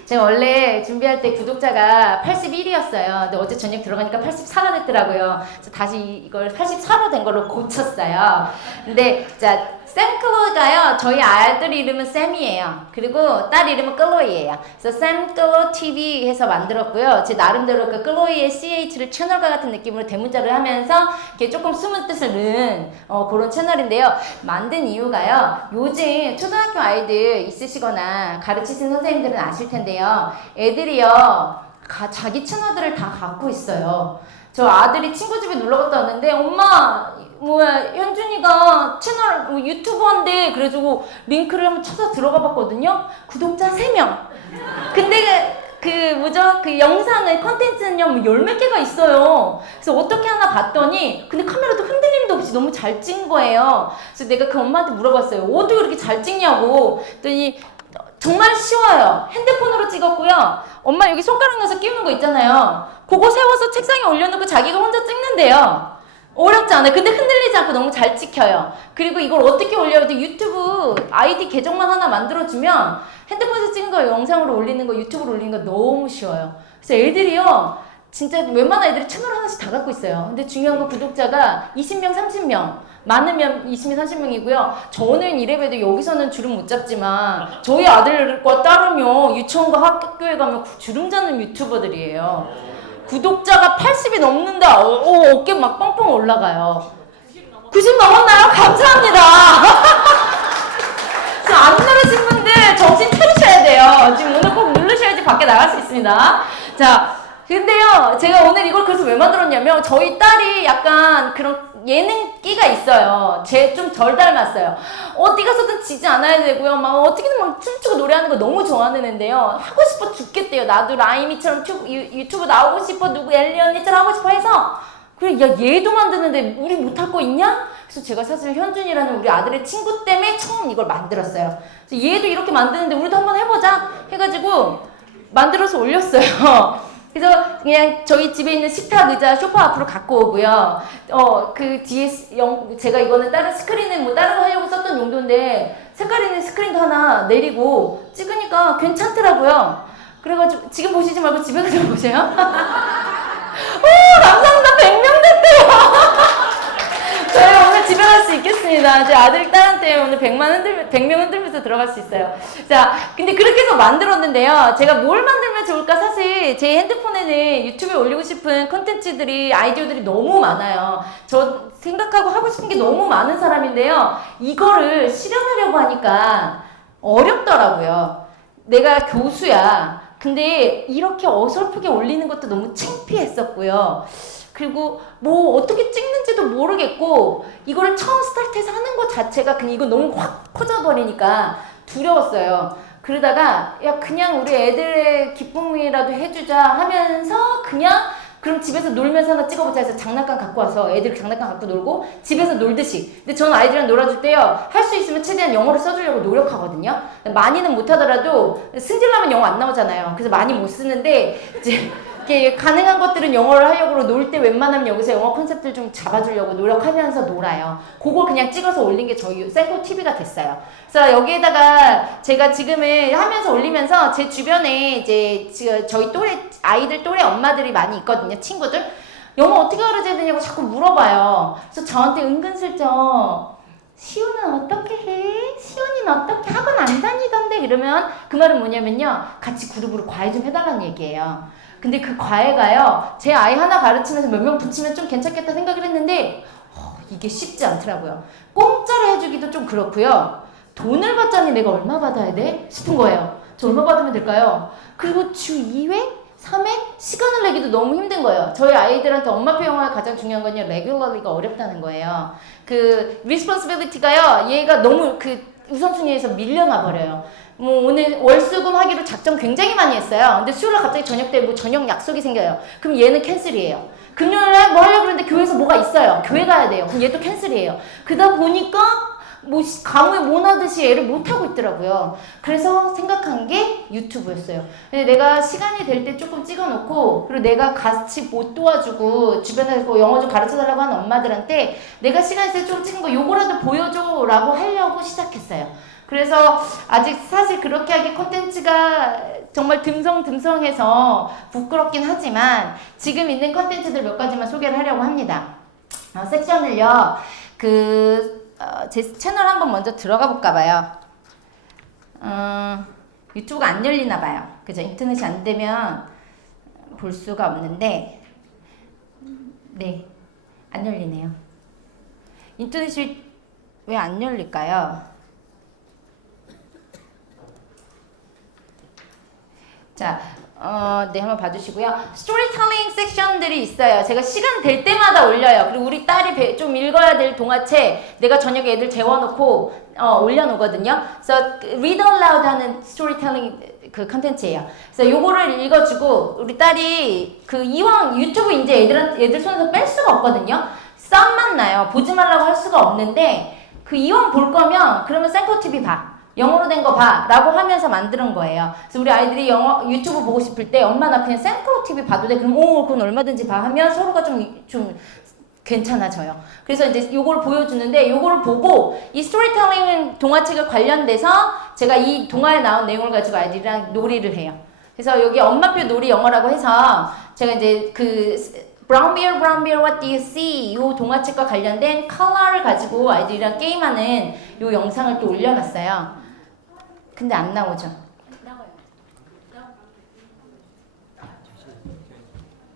제가 원래 준비할 때 구독자가 81이었어요. 근데 어제 저녁 들어가니까 84가 됐더라고요. 그래서 다시 이걸 84로 된 걸로 고쳤어요. 근데 자, 샘클로가요. 저희 아들 이름은 샘이에요. 그리고 딸 이름은 클로이예요. 그래서 샘클로 TV 해서 만들었고요. 제 나름대로 그 클로이의 CH를 채널과 같은 느낌으로 대문자를 하면서 이렇게 조금 숨은 뜻을 넣은 그런 채널인데요. 만든 이유가요. 요즘 초등학교 아이들 있으시거나 가르치신 선생님들은 아실 텐데요. 애들이요. 자기 채널들을 다 갖고 있어요. 저 아들이 친구 집에 놀러 갔다 왔는데 엄마 현준이가 채널 유튜버인데 그래가지고 링크를 한번 찾아 들어가 봤거든요. 구독자 3명. 근데 그 영상의 컨텐츠는요, 뭐 10몇 개가 있어요. 그래서 어떻게 하나 봤더니, 근데 카메라도 흔들림도 없이 너무 잘 찍은 거예요. 그래서 내가 그 엄마한테 물어봤어요. 어떻게 그렇게 잘 찍냐고. 그랬더니, 정말 쉬워요. 핸드폰으로 찍었고요. 엄마 여기 손가락 넣어서 끼우는 거 있잖아요. 그거 세워서 책상에 올려놓고 자기가 혼자 찍는데요. 어렵지 않아요. 근데 흔들리지 않고 너무 잘 찍혀요. 그리고 이걸 어떻게 올려야 돼? 유튜브 아이디 계정만 하나 만들어주면 핸드폰에서 찍은 거 영상으로 올리는 거, 유튜브로 올리는 거 너무 쉬워요. 그래서 애들이요. 진짜 웬만한 애들이 채널 하나씩 다 갖고 있어요. 근데 중요한 건 구독자가 20명, 30명. 많으면 20명, 30명이고요. 저는 이래봬도 여기서는 주름 못 잡지만 저희 아들과 딸은요. 유치원과 학교에 가면 주름 잡는 유튜버들이에요. 구독자가 80이 넘는다. 어깨 막 뻥뻥 올라가요. 90 넘었나요? 감사합니다. 안 누르신 분들 정신 차리셔야 돼요. 지금 오늘 꼭 누르셔야지 밖에 나갈 수 있습니다. 자, 근데요, 제가 오늘 이걸 그래서 왜 만들었냐면 저희 딸이 약간 그런 예능 끼가 있어요. 쟤 좀 덜 닮았어요. 어디 가서든 지지 않아야 되고요. 막 어떻게든 막 춤추고 노래하는 거 너무 좋아하는 애인데요. 하고 싶어 죽겠대요. 나도 라임이처럼 유튜브 나오고 싶어. 누구 엘리 언니처럼 하고 싶어 해서 그래, 야 얘도 만드는데 우리 못할 거 있냐? 그래서 제가 사실 현준이라는 우리 아들의 친구 때문에 처음 이걸 만들었어요. 그래서 얘도 이렇게 만드는데 우리도 한번 해보자 해가지고 만들어서 올렸어요. 그래서 그냥 저희 집에 있는 식탁 의자 소파 앞으로 갖고 오고요. 그 뒤에 제가 이거는 다른 스크린은 뭐 다른 거 하려고 썼던 용도인데 색깔 있는 스크린도 하나 내리고 찍으니까 괜찮더라고요. 그래가지고 지금 보시지 말고 집에 가서 보세요. 오, 감사합니다. 100명 됐대요. 저희 오늘 집에 갈 수 있겠습니다. 제 아들, 딸한테 오늘 100명 흔들면서 들어갈 수 있어요. 자, 근데 그렇게 해서 만들었는데요. 제가 뭘 만들면 좋을까? 사실 제 핸드폰에는 유튜브에 올리고 싶은 콘텐츠들이, 아이디어들이 너무 많아요. 저 생각하고 하고 싶은 게 너무 많은 사람인데요. 이거를 실현하려고 하니까 어렵더라고요. 내가 교수야. 근데 이렇게 어설프게 올리는 것도 너무 창피했었고요. 그리고 뭐 어떻게 찍는지도 모르겠고 이거를 처음 스타트해서 하는 것 자체가 그냥 이거 너무 확 커져버리니까 두려웠어요. 그러다가 야 그냥 우리 애들의 기쁨이라도 해주자 하면서 그냥 그럼 집에서 놀면서 하나 찍어보자 해서 장난감 갖고 와서 애들 장난감 갖고 놀고 집에서 놀듯이. 근데 저는 아이들이랑 놀아줄 때요. 할 수 있으면 최대한 영어를 써주려고 노력하거든요. 많이는 못하더라도 승질나면 영어 안 나오잖아요. 그래서 많이 못 쓰는데 이제 이렇게 가능한 것들은 영어를 하려고 놀 때 웬만하면 여기서 영어 컨셉들 좀 잡아주려고 노력하면서 놀아요. 그걸 그냥 찍어서 올린 게 저희 셀코 TV가 됐어요. 그래서 여기에다가 제가 지금은 하면서 올리면서 제 주변에 이제 저희 또래 아이들 또래 엄마들이 많이 있거든요. 친구들. 영어 어떻게 가르쳐야 되냐고 자꾸 물어봐요. 그래서 저한테 은근슬쩍 시우는 어떻게 해? 시우는 어떻게 학원 안 다니던데? 이러면 그 말은 뭐냐면요. 같이 그룹으로 과외 좀 해달라는 얘기예요. 근데 그 과외가요. 제 아이 하나 가르치면서 몇 명 붙이면 좀 괜찮겠다 생각을 했는데 이게 쉽지 않더라고요. 공짜로 해주기도 좀 그렇고요. 돈을 받자니 내가 얼마 받아야 돼? 싶은 거예요. 저 얼마 받으면 될까요? 그리고 주 2회? 3회? 시간을 내기도 너무 힘든 거예요. 저희 아이들한테 엄마표 영어가 가장 중요한 건요, 레귤러리가 어렵다는 거예요. 그 responsibility가요, 얘가 너무 그 우선순위에서 밀려나 버려요. 뭐 오늘 월수금 하기로 작정 굉장히 많이 했어요. 근데 수요일날 갑자기 저녁 때 뭐 저녁 약속이 생겨요. 그럼 얘는 캔슬이에요. 금요일날 뭐 하려고 그러는데 교회에서 뭐가 있어요. 교회 가야 돼요. 그럼 얘도 캔슬이에요. 그러다 보니까 뭐 가무에 모나듯이 애를 못하고 있더라고요. 그래서 생각한 게 유튜브였어요. 근데 내가 시간이 될 때 조금 찍어놓고, 그리고 내가 같이 못 도와주고 주변에서 뭐 영어 좀 가르쳐달라고 하는 엄마들한테 내가 시간 있을 때 좀 찍은 거 요거라도 보여줘 라고 하려고 시작했어요. 그래서 아직 사실 그렇게 하기 콘텐츠가 정말 듬성듬성해서 부끄럽긴 하지만 지금 있는 콘텐츠들 몇 가지만 소개를 하려고 합니다. 섹션을요, 제 채널 한번 먼저 들어가 볼까 봐요. 유튜브가 안 열리나 봐요. 그죠? 인터넷이 안 되면 볼 수가 없는데, 네, 안 열리네요. 인터넷이 왜 안 열릴까요? 자, 네, 한번 봐주시고요. 스토리텔링 섹션들이 있어요. 제가 시간 될 때마다 올려요. 그리고 우리 딸이 좀 읽어야 될 동화책 내가 저녁에 애들 재워놓고 올려놓거든요. 그래서 read aloud 하는 스토리텔링 그 컨텐츠예요. 그래서 요거를 읽어주고 우리 딸이 그 이왕 유튜브 이제 애들 손에서 뺄 수가 없거든요. 썸만 나요. 보지 말라고 할 수가 없는데 그 이왕 볼 거면 그러면 생코 TV 봐. 영어로 된 거 봐 라고 하면서 만드는 거예요. 그래서 우리 아이들이 유튜브 보고 싶을 때 엄마 나 그냥 생크로 TV 봐도 돼? 그럼 그건 얼마든지 봐 하면 서로가 좀 괜찮아져요. 그래서 이제 요걸 보여주는데 요걸 보고 이 스토리텔링 동화책을 관련돼서 제가 이 동화에 나온 내용을 가지고 아이들이랑 놀이를 해요. 그래서 여기 엄마표 놀이 영어라고 해서 제가 이제 Brown Bear, what do you see? 요 동화책과 관련된 컬러를 가지고 아이들이랑 게임하는 요 영상을 또 올려놨어요. 근데 안 나오죠?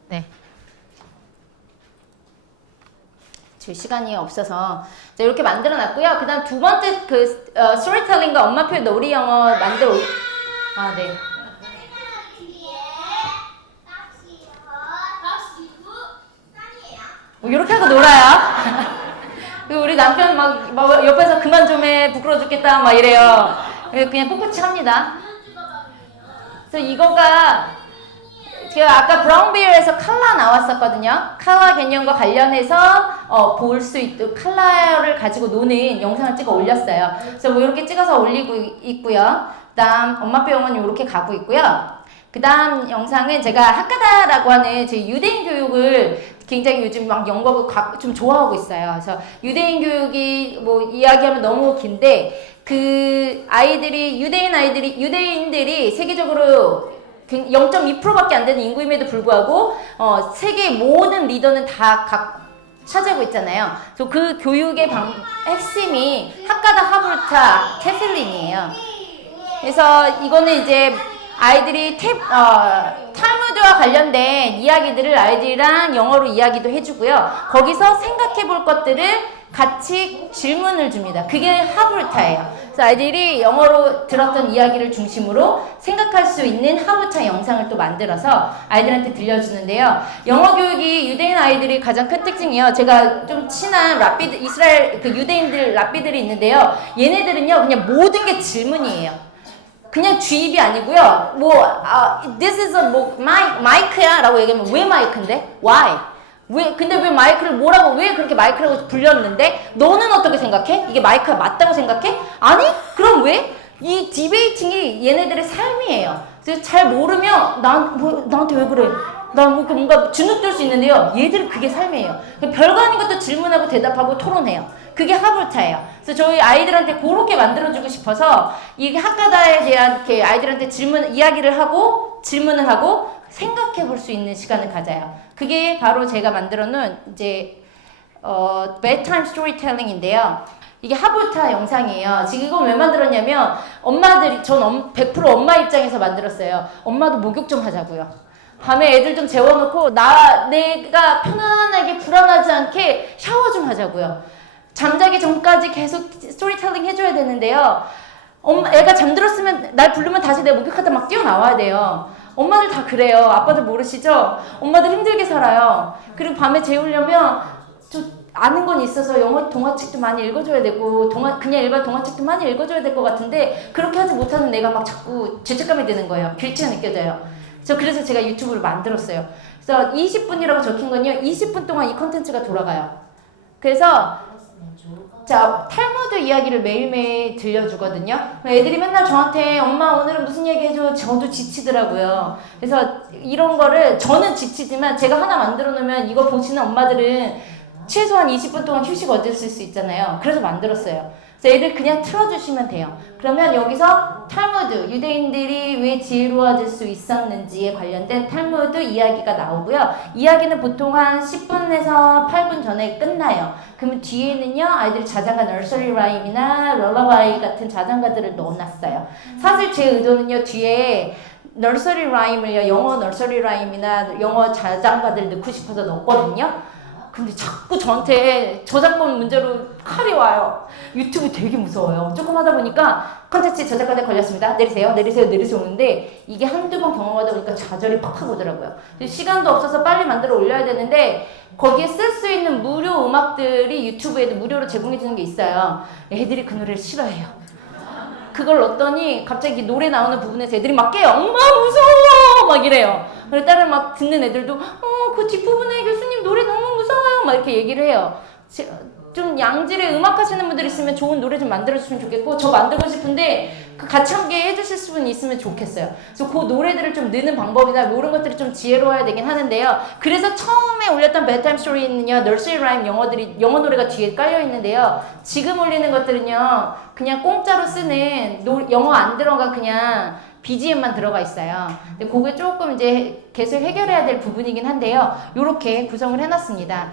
네. 제 시간이 없어서 이렇게 만들어놨고요. 그 다음 두 번째 스토리텔링과 엄마표 놀이 영어 아, 네. 이렇게 하고 놀아요. 그리고 우리 남편 막 옆에서 그만 좀 해, 부끄러워 죽겠다 막 이래요. 그냥 꿋꿋이 합니다. 그래서 이거가 제가 아까 브라운비어에서 칼라 나왔었거든요. 칼라 개념과 관련해서 볼 수 있도록 칼라를 가지고 노는 영상을 찍어 올렸어요. 그래서 뭐 이렇게 찍어서 올리고 있고요. 그다음 엄마표 영어는 이렇게 가고 있고요. 그 다음 영상은 제가 하카다라고 하는 제 유대인 교육을 굉장히 요즘 막 연구하고 좀 좋아하고 있어요. 그래서 유대인 교육이 뭐 이야기하면 너무 긴데 유대인들이 세계적으로 0.2%밖에 안 되는 인구임에도 불구하고 세계 모든 리더는 다 차지하고 있잖아요. 그래서 그 교육의 핵심이 하카다, 하브르타, 테슬린이에요. 그래서 이거는 이제 아이들이 탈무드와 관련된 이야기들을 아이들이랑 영어로 이야기도 해주고요. 거기서 생각해 볼 것들을 같이 질문을 줍니다. 그게 하브르타예요. 그래서 아이들이 영어로 들었던 이야기를 중심으로 생각할 수 있는 하브르타 영상을 또 만들어서 아이들한테 들려주는데요. 영어 교육이 유대인 아이들이 가장 큰 특징이에요. 제가 좀 친한 이스라엘 유대인들 랍비들이 있는데요. 얘네들은요, 그냥 모든 게 질문이에요. 그냥 주입이 아니고요. this is 마이크야 라고 얘기하면 왜 마이크인데? Why? 근데 왜 마이크를 왜 그렇게 마이크라고 불렸는데? 너는 어떻게 생각해? 이게 마이크가 맞다고 생각해? 아니? 그럼 왜? 이 디베이팅이 얘네들의 삶이에요. 그래서 잘 모르면 나한테 왜 그래? 나 뭔가 주눅들 수 있는데요. 얘들은 그게 삶이에요. 별거 아닌 것도 질문하고 대답하고 토론해요. 그게 하브르타예요. 그래서 저희 아이들한테 그렇게 만들어주고 싶어서 이게 하카다에 대한 이렇게 아이들한테 이야기를 하고 질문을 하고 생각해 볼 수 있는 시간을 가져요. 그게 바로 제가 만들어 놓은 이제 bedtime storytelling인데요. 이게 하브르타 영상이에요. 지금 이건 왜 만들었냐면 전 100% 엄마 입장에서 만들었어요. 엄마도 목욕 좀 하자고요. 밤에 애들 좀 재워놓고 내가 편안하게 불안하지 않게 샤워 좀 하자고요. 잠자기 전까지 계속 스토리텔링 해줘야 되는데요. 애가 잠들었으면 날 부르면 다시 내 목욕하다 막 뛰어나와야 돼요. 엄마들 다 그래요. 아빠들 모르시죠? 엄마들 힘들게 살아요. 그리고 밤에 재우려면 저 아는 건 있어서 영어 동화책도 많이 읽어줘야 되고 그냥 일반 동화책도 많이 읽어줘야 될 것 같은데 그렇게 하지 못하는 내가 막 자꾸 죄책감이 드는 거예요. 길치가 느껴져요. 그래서 제가 유튜브를 만들었어요. 그래서 20분이라고 적힌 건요. 20분 동안 이 컨텐츠가 돌아가요. 그래서 자, 탈무드 이야기를 매일매일 들려주거든요. 애들이 맨날 저한테 엄마 오늘은 무슨 얘기 해줘. 저도 지치더라고요. 그래서 이런 거를 저는 지치지만 제가 하나 만들어 놓으면 이거 보시는 엄마들은 최소한 20분 동안 휴식 얻으실 수 있잖아요. 그래서 만들었어요. 그래서 애들 그냥 틀어주시면 돼요. 그러면 여기서 탈무드, 유대인들이 왜 지혜로워질 수 있었는지에 관련된 탈무드 이야기가 나오고요. 이야기는 보통 한 10분에서 8분 전에 끝나요. 그러면 뒤에는요, 아이들이 자장가 너서리 라임이나 럴러바이 같은 자장가들을 넣어놨어요. 사실 제 의도는요, 뒤에 너서리 라임을요, 영어 너서리 라임이나 영어 자장가들 넣고 싶어서 넣었거든요. 근데 자꾸 저한테 저작권 문제로 칼이 와요. 유튜브 되게 무서워요. 조금 하다 보니까 컨텐츠 저작권에 걸렸습니다. 내리세요, 내리세요, 내리세요 오는데 이게 한두 번 경험하다 보니까 좌절이 팍팍 오더라고요. 시간도 없어서 빨리 만들어 올려야 되는데 거기에 쓸 수 있는 무료 음악들이 유튜브에도 무료로 제공해 주는 게 있어요. 애들이 그 노래를 싫어해요. 그걸 넣었더니 갑자기 노래 나오는 부분에서 애들이 막 깨요. 엄마 무서워! 막 이래요. 그리고 다른 막 듣는 애들도 그 뒷부분에 교수님 노래 너무 무서워요. 막 이렇게 얘기를 해요. 좀 양질의 음악 하시는 분들 있으면 좋은 노래 좀 만들어주시면 좋겠고 저 만들고 싶은데 그 같이 함께 해주실 분이 있으면 좋겠어요. 그래서 그 노래들을 좀 넣는 방법이나 이런 것들이 좀 지혜로워야 되긴 하는데요. 그래서 처음에 올렸던 bedtime story는요. nursery rhyme 영어 노래가 뒤에 깔려 있는데요. 지금 올리는 것들은요. 그냥 공짜로 쓰는 영어 안 들어간 그냥 BGM만 들어가 있어요. 근데 그게 조금 이제 계속 해결해야 될 부분이긴 한데요. 요렇게 구성을 해놨습니다.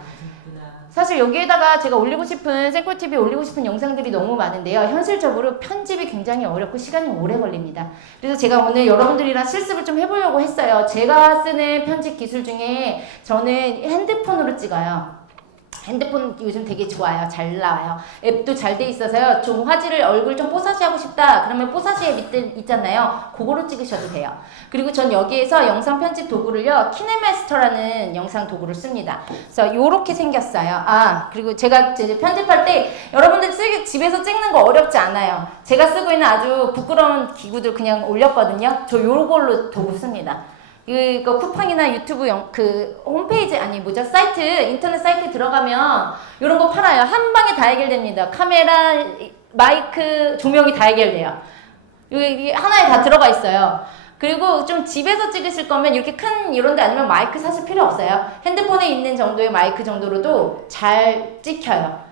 사실 여기에다가 제가 올리고 싶은 쌩코TV에 올리고 싶은 영상들이 너무 많은데요. 현실적으로 편집이 굉장히 어렵고 시간이 오래 걸립니다. 그래서 제가 오늘 여러분들이랑 실습을 좀 해보려고 했어요. 제가 쓰는 편집 기술 중에 저는 핸드폰으로 찍어요. 핸드폰 요즘 되게 좋아요. 잘 나와요. 앱도 잘 돼 있어서요. 좀 화질을 얼굴 좀 뽀사시 하고 싶다. 그러면 뽀사시 앱 있잖아요. 그거로 찍으셔도 돼요. 그리고 전 여기에서 영상 편집 도구를요. 키네마스터라는 영상 도구를 씁니다. 그래서 요렇게 생겼어요. 그리고 제가 이제 편집할 때 여러분들 집에서 찍는 거 어렵지 않아요. 제가 쓰고 있는 아주 부끄러운 기구들 그냥 올렸거든요. 저 요걸로 도구 씁니다. 이거 쿠팡이나 유튜브 홈페이지 사이트 인터넷 사이트에 들어가면 이런 거 팔아요. 한 방에 다 해결됩니다. 카메라, 마이크, 조명이 다 해결돼요. 이게 하나에 다 들어가 있어요. 그리고 좀 집에서 찍으실 거면 이렇게 큰 이런 데 아니면 마이크 사실 필요 없어요. 핸드폰에 있는 정도의 마이크 정도로도 잘 찍혀요.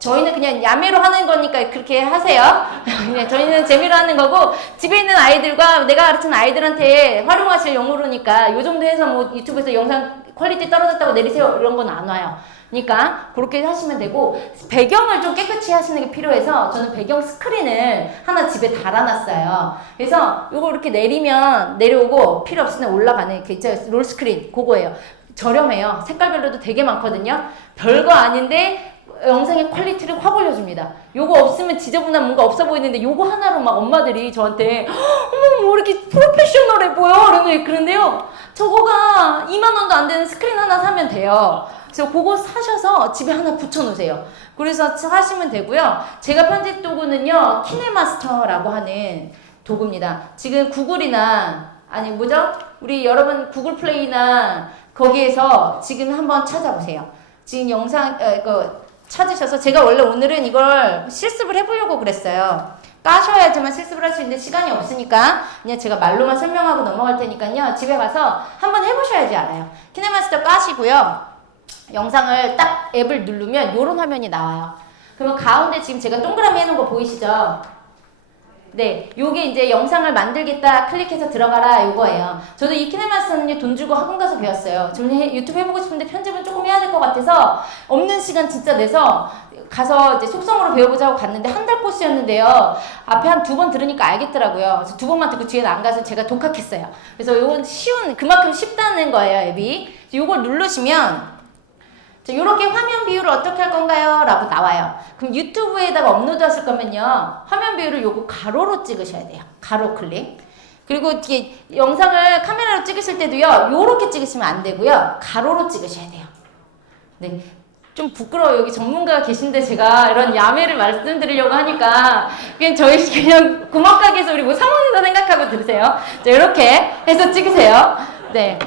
저희는 그냥 야매로 하는 거니까 그렇게 하세요. 그냥 저희는 재미로 하는 거고, 집에 있는 아이들과 내가 가르치는 아이들한테 활용하실 용어로니까 요 정도 해서 뭐 유튜브에서 영상 퀄리티 떨어졌다고 내리세요. 이런 건 안 와요. 그러니까 그렇게 하시면 되고, 배경을 좀 깨끗이 하시는 게 필요해서 저는 배경 스크린을 하나 집에 달아놨어요. 그래서 요거 이렇게 내려오고 필요 없으면 올라가는 이렇게 있죠. 롤 스크린 그거예요. 저렴해요. 색깔별로도 되게 많거든요. 별거 아닌데 영상의 퀄리티를 확 올려줍니다. 요거 없으면 지저분한 뭔가 없어 보이는데 요거 하나로 막 엄마들이 저한테 어머 뭐 이렇게 프로페셔널해 보여 그런데요. 저거가 2만 원도 안 되는 스크린 하나 사면 돼요. 그래서 그거 사셔서 집에 하나 붙여놓으세요. 그래서 하시면 되고요. 제가 편집 도구는요. 키네마스터라고 하는 도구입니다. 지금 구글이나 우리 여러분 구글 플레이나 거기에서 지금 한번 찾아보세요. 지금 영상 찾으셔서 제가 원래 오늘은 이걸 실습을 해보려고 그랬어요. 까셔야지만 실습을 할 수 있는데 시간이 없으니까 그냥 제가 말로만 설명하고 넘어갈 테니까요. 집에 가서 한번 해보셔야지 알아요. 키네마스터 까시고요. 영상을 딱 앱을 누르면 이런 화면이 나와요. 그러면 가운데 지금 제가 동그라미 해놓은 거 보이시죠? 네, 요게 이제 영상을 만들겠다 클릭해서 들어가라 요거예요. 저도 이 키네마스터는 돈 주고 학원 가서 배웠어요. 저는 유튜브 해보고 싶은데 편집은 조금 해야 될 것 같아서 없는 시간 진짜 내서 가서 이제 속성으로 배워보자고 갔는데 한 달 코스였는데요. 앞에 한 2번 들으니까 알겠더라고요. 그래서 2번만 듣고 뒤에는 안 가서 제가 독학했어요. 그래서 요건 그만큼 쉽다는 거예요, 앱이. 요걸 누르시면 자, 요렇게 화면 비율을 어떻게 할 건가요? 라고 나와요. 그럼 유튜브에다가 업로드 하실 거면요. 화면 비율을 요거 가로로 찍으셔야 돼요. 가로 클릭. 그리고 이렇게 영상을 카메라로 찍으실 때도요, 요렇게 찍으시면 안 되고요, 가로로 찍으셔야 돼요. 네. 좀 부끄러워요. 여기 전문가가 계신데 제가 이런 야매를 말씀드리려고 하니까 그냥 저희 그냥 구멍가게에서 우리 뭐 사모님도 생각하고 들으세요. 자, 이렇게 해서 찍으세요. 네.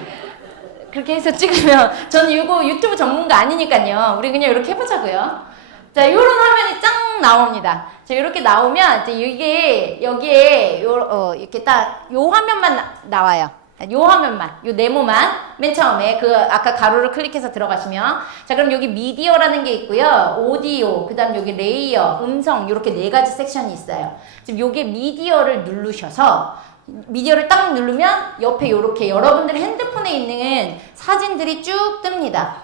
그렇게 해서 찍으면 저는 이거 유튜브 전문가 아니니까요. 우리 그냥 이렇게 해보자고요. 자, 요런 화면이 짱 나옵니다. 자, 이렇게 나오면 이제 이게 여기에 이렇게 딱 요 화면만 나와요. 요 화면만, 요 네모만 맨 처음에 그 아까 가로를 클릭해서 들어가시면, 자, 그럼 여기 미디어라는 게 있고요, 오디오, 그다음 여기 레이어, 음성, 이렇게 네 가지 섹션이 있어요. 지금 요게 미디어를 누르셔서 미디어를 딱 누르면 옆에 요렇게 여러분들 핸드폰에 있는 사진들이 쭉 뜹니다.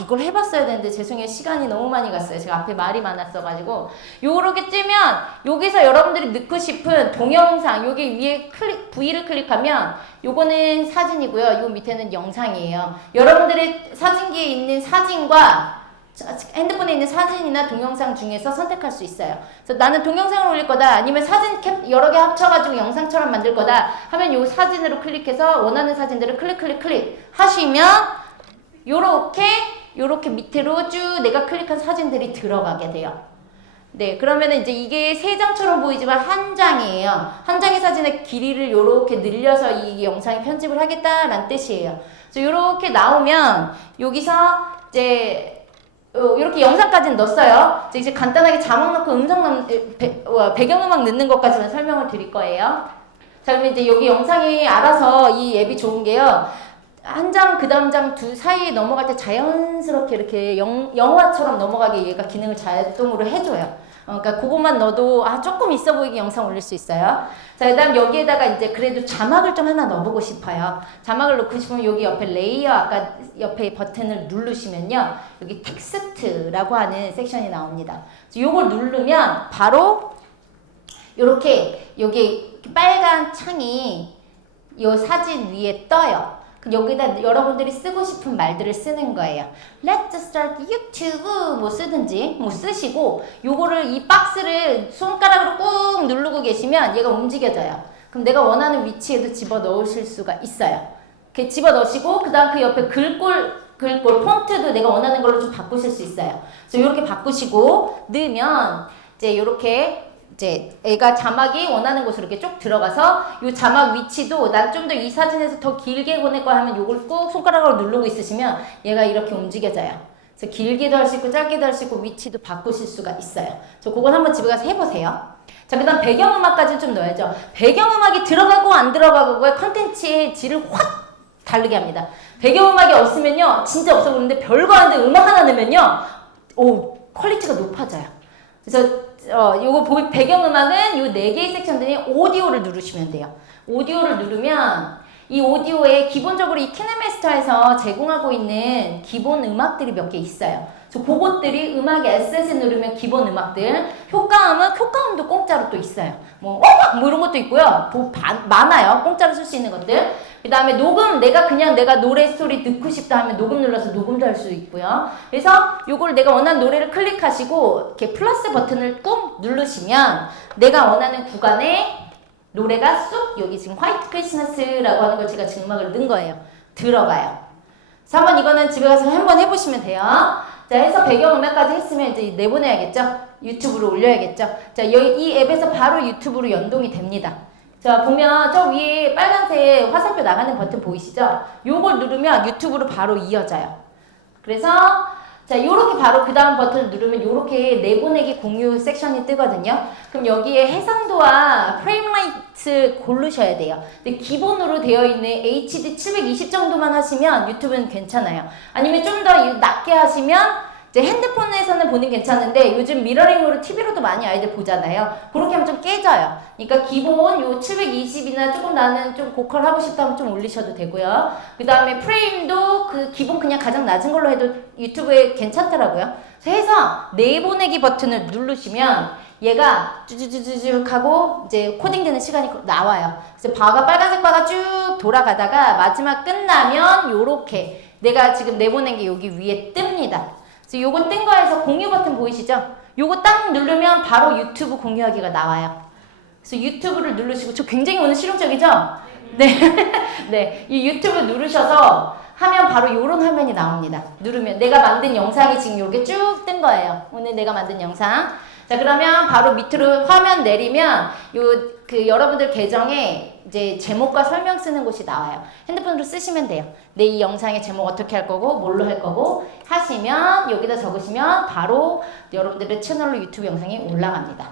이걸 해봤어야 되는데 죄송해요. 시간이 너무 많이 갔어요. 제가 앞에 말이 많았어가지고. 요렇게 뜨면 여기서 여러분들이 넣고 싶은 동영상, 여기 위에 V를 클릭하면 요거는 사진이고요. 요 밑에는 영상이에요. 여러분들의 사진기에 있는 사진과 핸드폰에 있는 사진이나 동영상 중에서 선택할 수 있어요. 그래서 나는 동영상을 올릴 거다, 아니면 사진 캡 여러 개 합쳐가지고 영상처럼 만들 거다 하면 요 사진으로 클릭해서 원하는 사진들을 클릭 하시면 요렇게 밑으로 쭉 내가 클릭한 사진들이 들어가게 돼요. 네, 그러면은 이제 이게 세 장처럼 보이지만 한 장이에요. 한 장의 사진의 길이를 요렇게 늘려서 이 영상에 편집을 하겠다라는 뜻이에요. 그래서 요렇게 나오면 여기서 이제 이렇게 영상까지는 넣었어요. 이제 간단하게 자막 넣고 배경음악 넣는 것까지만 설명을 드릴 거예요. 자, 그러면 이제 여기 영상이 알아서 이 앱이 좋은 게요, 한 장 그 다음 장 사이에 넘어갈 때 자연스럽게 이렇게 영화처럼 넘어가게 얘가 기능을 자동으로 해줘요. 그러니까 그것만 넣어도 조금 있어 보이게 영상 올릴 수 있어요. 자, 그 다음 여기에다가 이제 그래도 자막을 좀 하나 넣어보고 싶어요. 자막을 넣고 싶으면 여기 옆에 레이어, 아까 옆에 버튼을 누르시면요, 여기 텍스트라고 하는 섹션이 나옵니다. 요걸 누르면 바로 요렇게 여기 빨간 창이 요 사진 위에 떠요. 여기다 여러분들이 쓰고 싶은 말들을 쓰는 거예요. Let's start YouTube 뭐 쓰든지 뭐 쓰시고, 요거를 이 박스를 손가락으로 꾹 누르고 계시면 얘가 움직여져요. 그럼 내가 원하는 위치에도 집어 넣으실 수가 있어요. 이렇게 집어 넣으시고, 그 다음 그 옆에 글꼴 폰트도 내가 원하는 걸로 좀 바꾸실 수 있어요. 그래서 이렇게 바꾸시고 넣으면 이제 요렇게 이제 애가 자막이 원하는 곳으로 이렇게 쭉 들어가서 요 자막 위치도 난 좀 더 이 사진에서 더 길게 보낼 거야 하면 요걸 꾹 손가락으로 누르고 있으시면 얘가 이렇게 움직여져요. 그래서 길게도 할 수 있고 짧게도 할 수 있고 위치도 바꾸실 수가 있어요. 그래서 그건 한번 집에 가서 해보세요. 자, 그 다음 배경음악까지 좀 넣어야죠. 배경음악이 들어가고 안 들어가고의 컨텐츠의 질을 확 다르게 합니다. 배경음악이 없으면요, 진짜 없어 보이는데 별거 아닌데 음악 하나 넣으면요, 퀄리티가 높아져요. 그래서 요거 배경음악은 요 4개의 섹션들이 오디오를 누르시면 돼요. 오디오를 누르면 이 오디오에 기본적으로 이 키네마스터에서 제공하고 있는 기본 음악들이 몇 개 있어요. 그래서 그것들이 음악 에셋을 누르면 기본 음악들, 효과음도 공짜로 또 있어요. 뭐 이런 것도 있고요. 많아요. 공짜로 쓸 수 있는 것들. 그 다음에 녹음, 내가 노래 소리 듣고 싶다 하면 녹음 눌러서 녹음도 할 수 있고요. 그래서 요걸 내가 원하는 노래를 클릭하시고 이렇게 플러스 버튼을 꾹 누르시면 내가 원하는 구간에 노래가 쑥, 여기 지금 화이트 크리스마스라고 하는 걸 제가 지금 음악을 넣은 거예요. 들어가요. 그래서 한번 이거는 집에 가서 한번 해보시면 돼요. 자, 해서 배경음악까지 했으면 이제 내보내야겠죠? 유튜브로 올려야겠죠? 자, 이 앱에서 바로 유튜브로 연동이 됩니다. 자, 보면 저 위에 빨간색 화살표 나가는 버튼 보이시죠? 요걸 누르면 유튜브로 바로 이어져요. 그래서 자, 요렇게 바로 그 다음 버튼을 누르면 요렇게 내보내기 공유 섹션이 뜨거든요. 그럼 여기에 해상도와 프레임 레이트 고르셔야 돼요. 근데 기본으로 되어 있는 HD 720 정도만 하시면 유튜브는 괜찮아요. 아니면 좀 더 낮게 하시면 이제 핸드폰에서는 보는 괜찮은데 요즘 미러링으로 TV로도 많이 아이들 보잖아요. 그렇게 하면 좀 깨져요. 그러니까 기본 요 720이나 조금 나는 좀 고퀄 하고 싶다면 좀 올리셔도 되고요. 그 다음에 프레임도 그 기본 그냥 가장 낮은 걸로 해도 유튜브에 괜찮더라고요. 그래서 해서 내보내기 버튼을 누르시면 얘가 쭈쭈쭈쭈 하고 이제 코딩되는 시간이 나와요. 그래서 빨간색 바가 쭉 돌아가다가 마지막 끝나면 요렇게 내가 지금 내보낸 게 여기 위에 뜹니다. 그래서 요거 뜬 거에서 공유 버튼 보이시죠? 요거 딱 누르면 바로 유튜브 공유하기가 나와요. 그래서 유튜브를 누르시고, 저 굉장히 오늘 실용적이죠? 네. 네. 이 유튜브 누르셔서 하면 바로 이런 화면이 나옵니다. 누르면 내가 만든 영상이 지금 이렇게 쭉 뜬 거예요. 오늘 내가 만든 영상. 자, 그러면 바로 밑으로 화면 내리면 여러분들 계정에 이제 제목과 설명 쓰는 곳이 나와요. 핸드폰으로 쓰시면 돼요. 내 이 영상의 제목 어떻게 할 거고 뭘로 할 거고 하시면 여기다 적으시면 바로 여러분들의 채널로 유튜브 영상이 올라갑니다.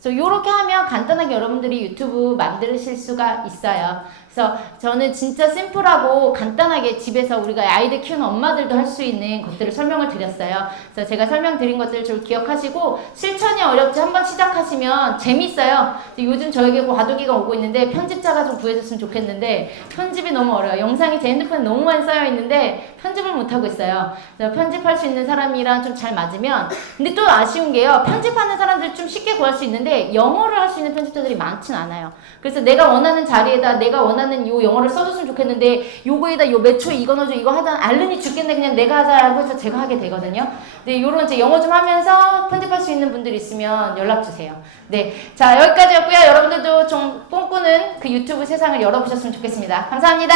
그래서 이렇게 하면 간단하게 여러분들이 유튜브 만드실 수가 있어요. 그래서 저는 진짜 심플하고 간단하게 집에서 우리가 아이들 키우는 엄마들도 할 수 있는 것들을 설명을 드렸어요. 그래서 제가 설명드린 것들을 좀 기억하시고 실천이 어렵지 한번 시작하시면 재밌어요. 요즘 저에게 과도기가 오고 있는데 편집자가 좀 구해줬으면 좋겠는데 편집이 너무 어려워요. 영상이 제 핸드폰에 너무 많이 쌓여 있는데 편집을 못하고 있어요. 그래서 편집할 수 있는 사람이랑 좀 잘 맞으면 근데 또 아쉬운 게요. 편집하는 사람들 좀 쉽게 구할 수 있는데 영어를 할 수 있는 편집자들이 많진 않아요. 그래서 내가 원하는 자리에다 내가 원하는 요 영어를 써줬으면 좋겠는데 요거에다 요 몇 초에 이거 넣어줘 이거 하다 알른이 죽겠네 그냥 내가 하자고 해서 제가 하게 되거든요. 네, 요런 이제 영어 좀 하면서 편집할 수 있는 분들 있으면 연락 주세요. 네, 자 여기까지였고요. 여러분들도 좀 꿈꾸는 그 유튜브 세상을 열어보셨으면 좋겠습니다. 감사합니다.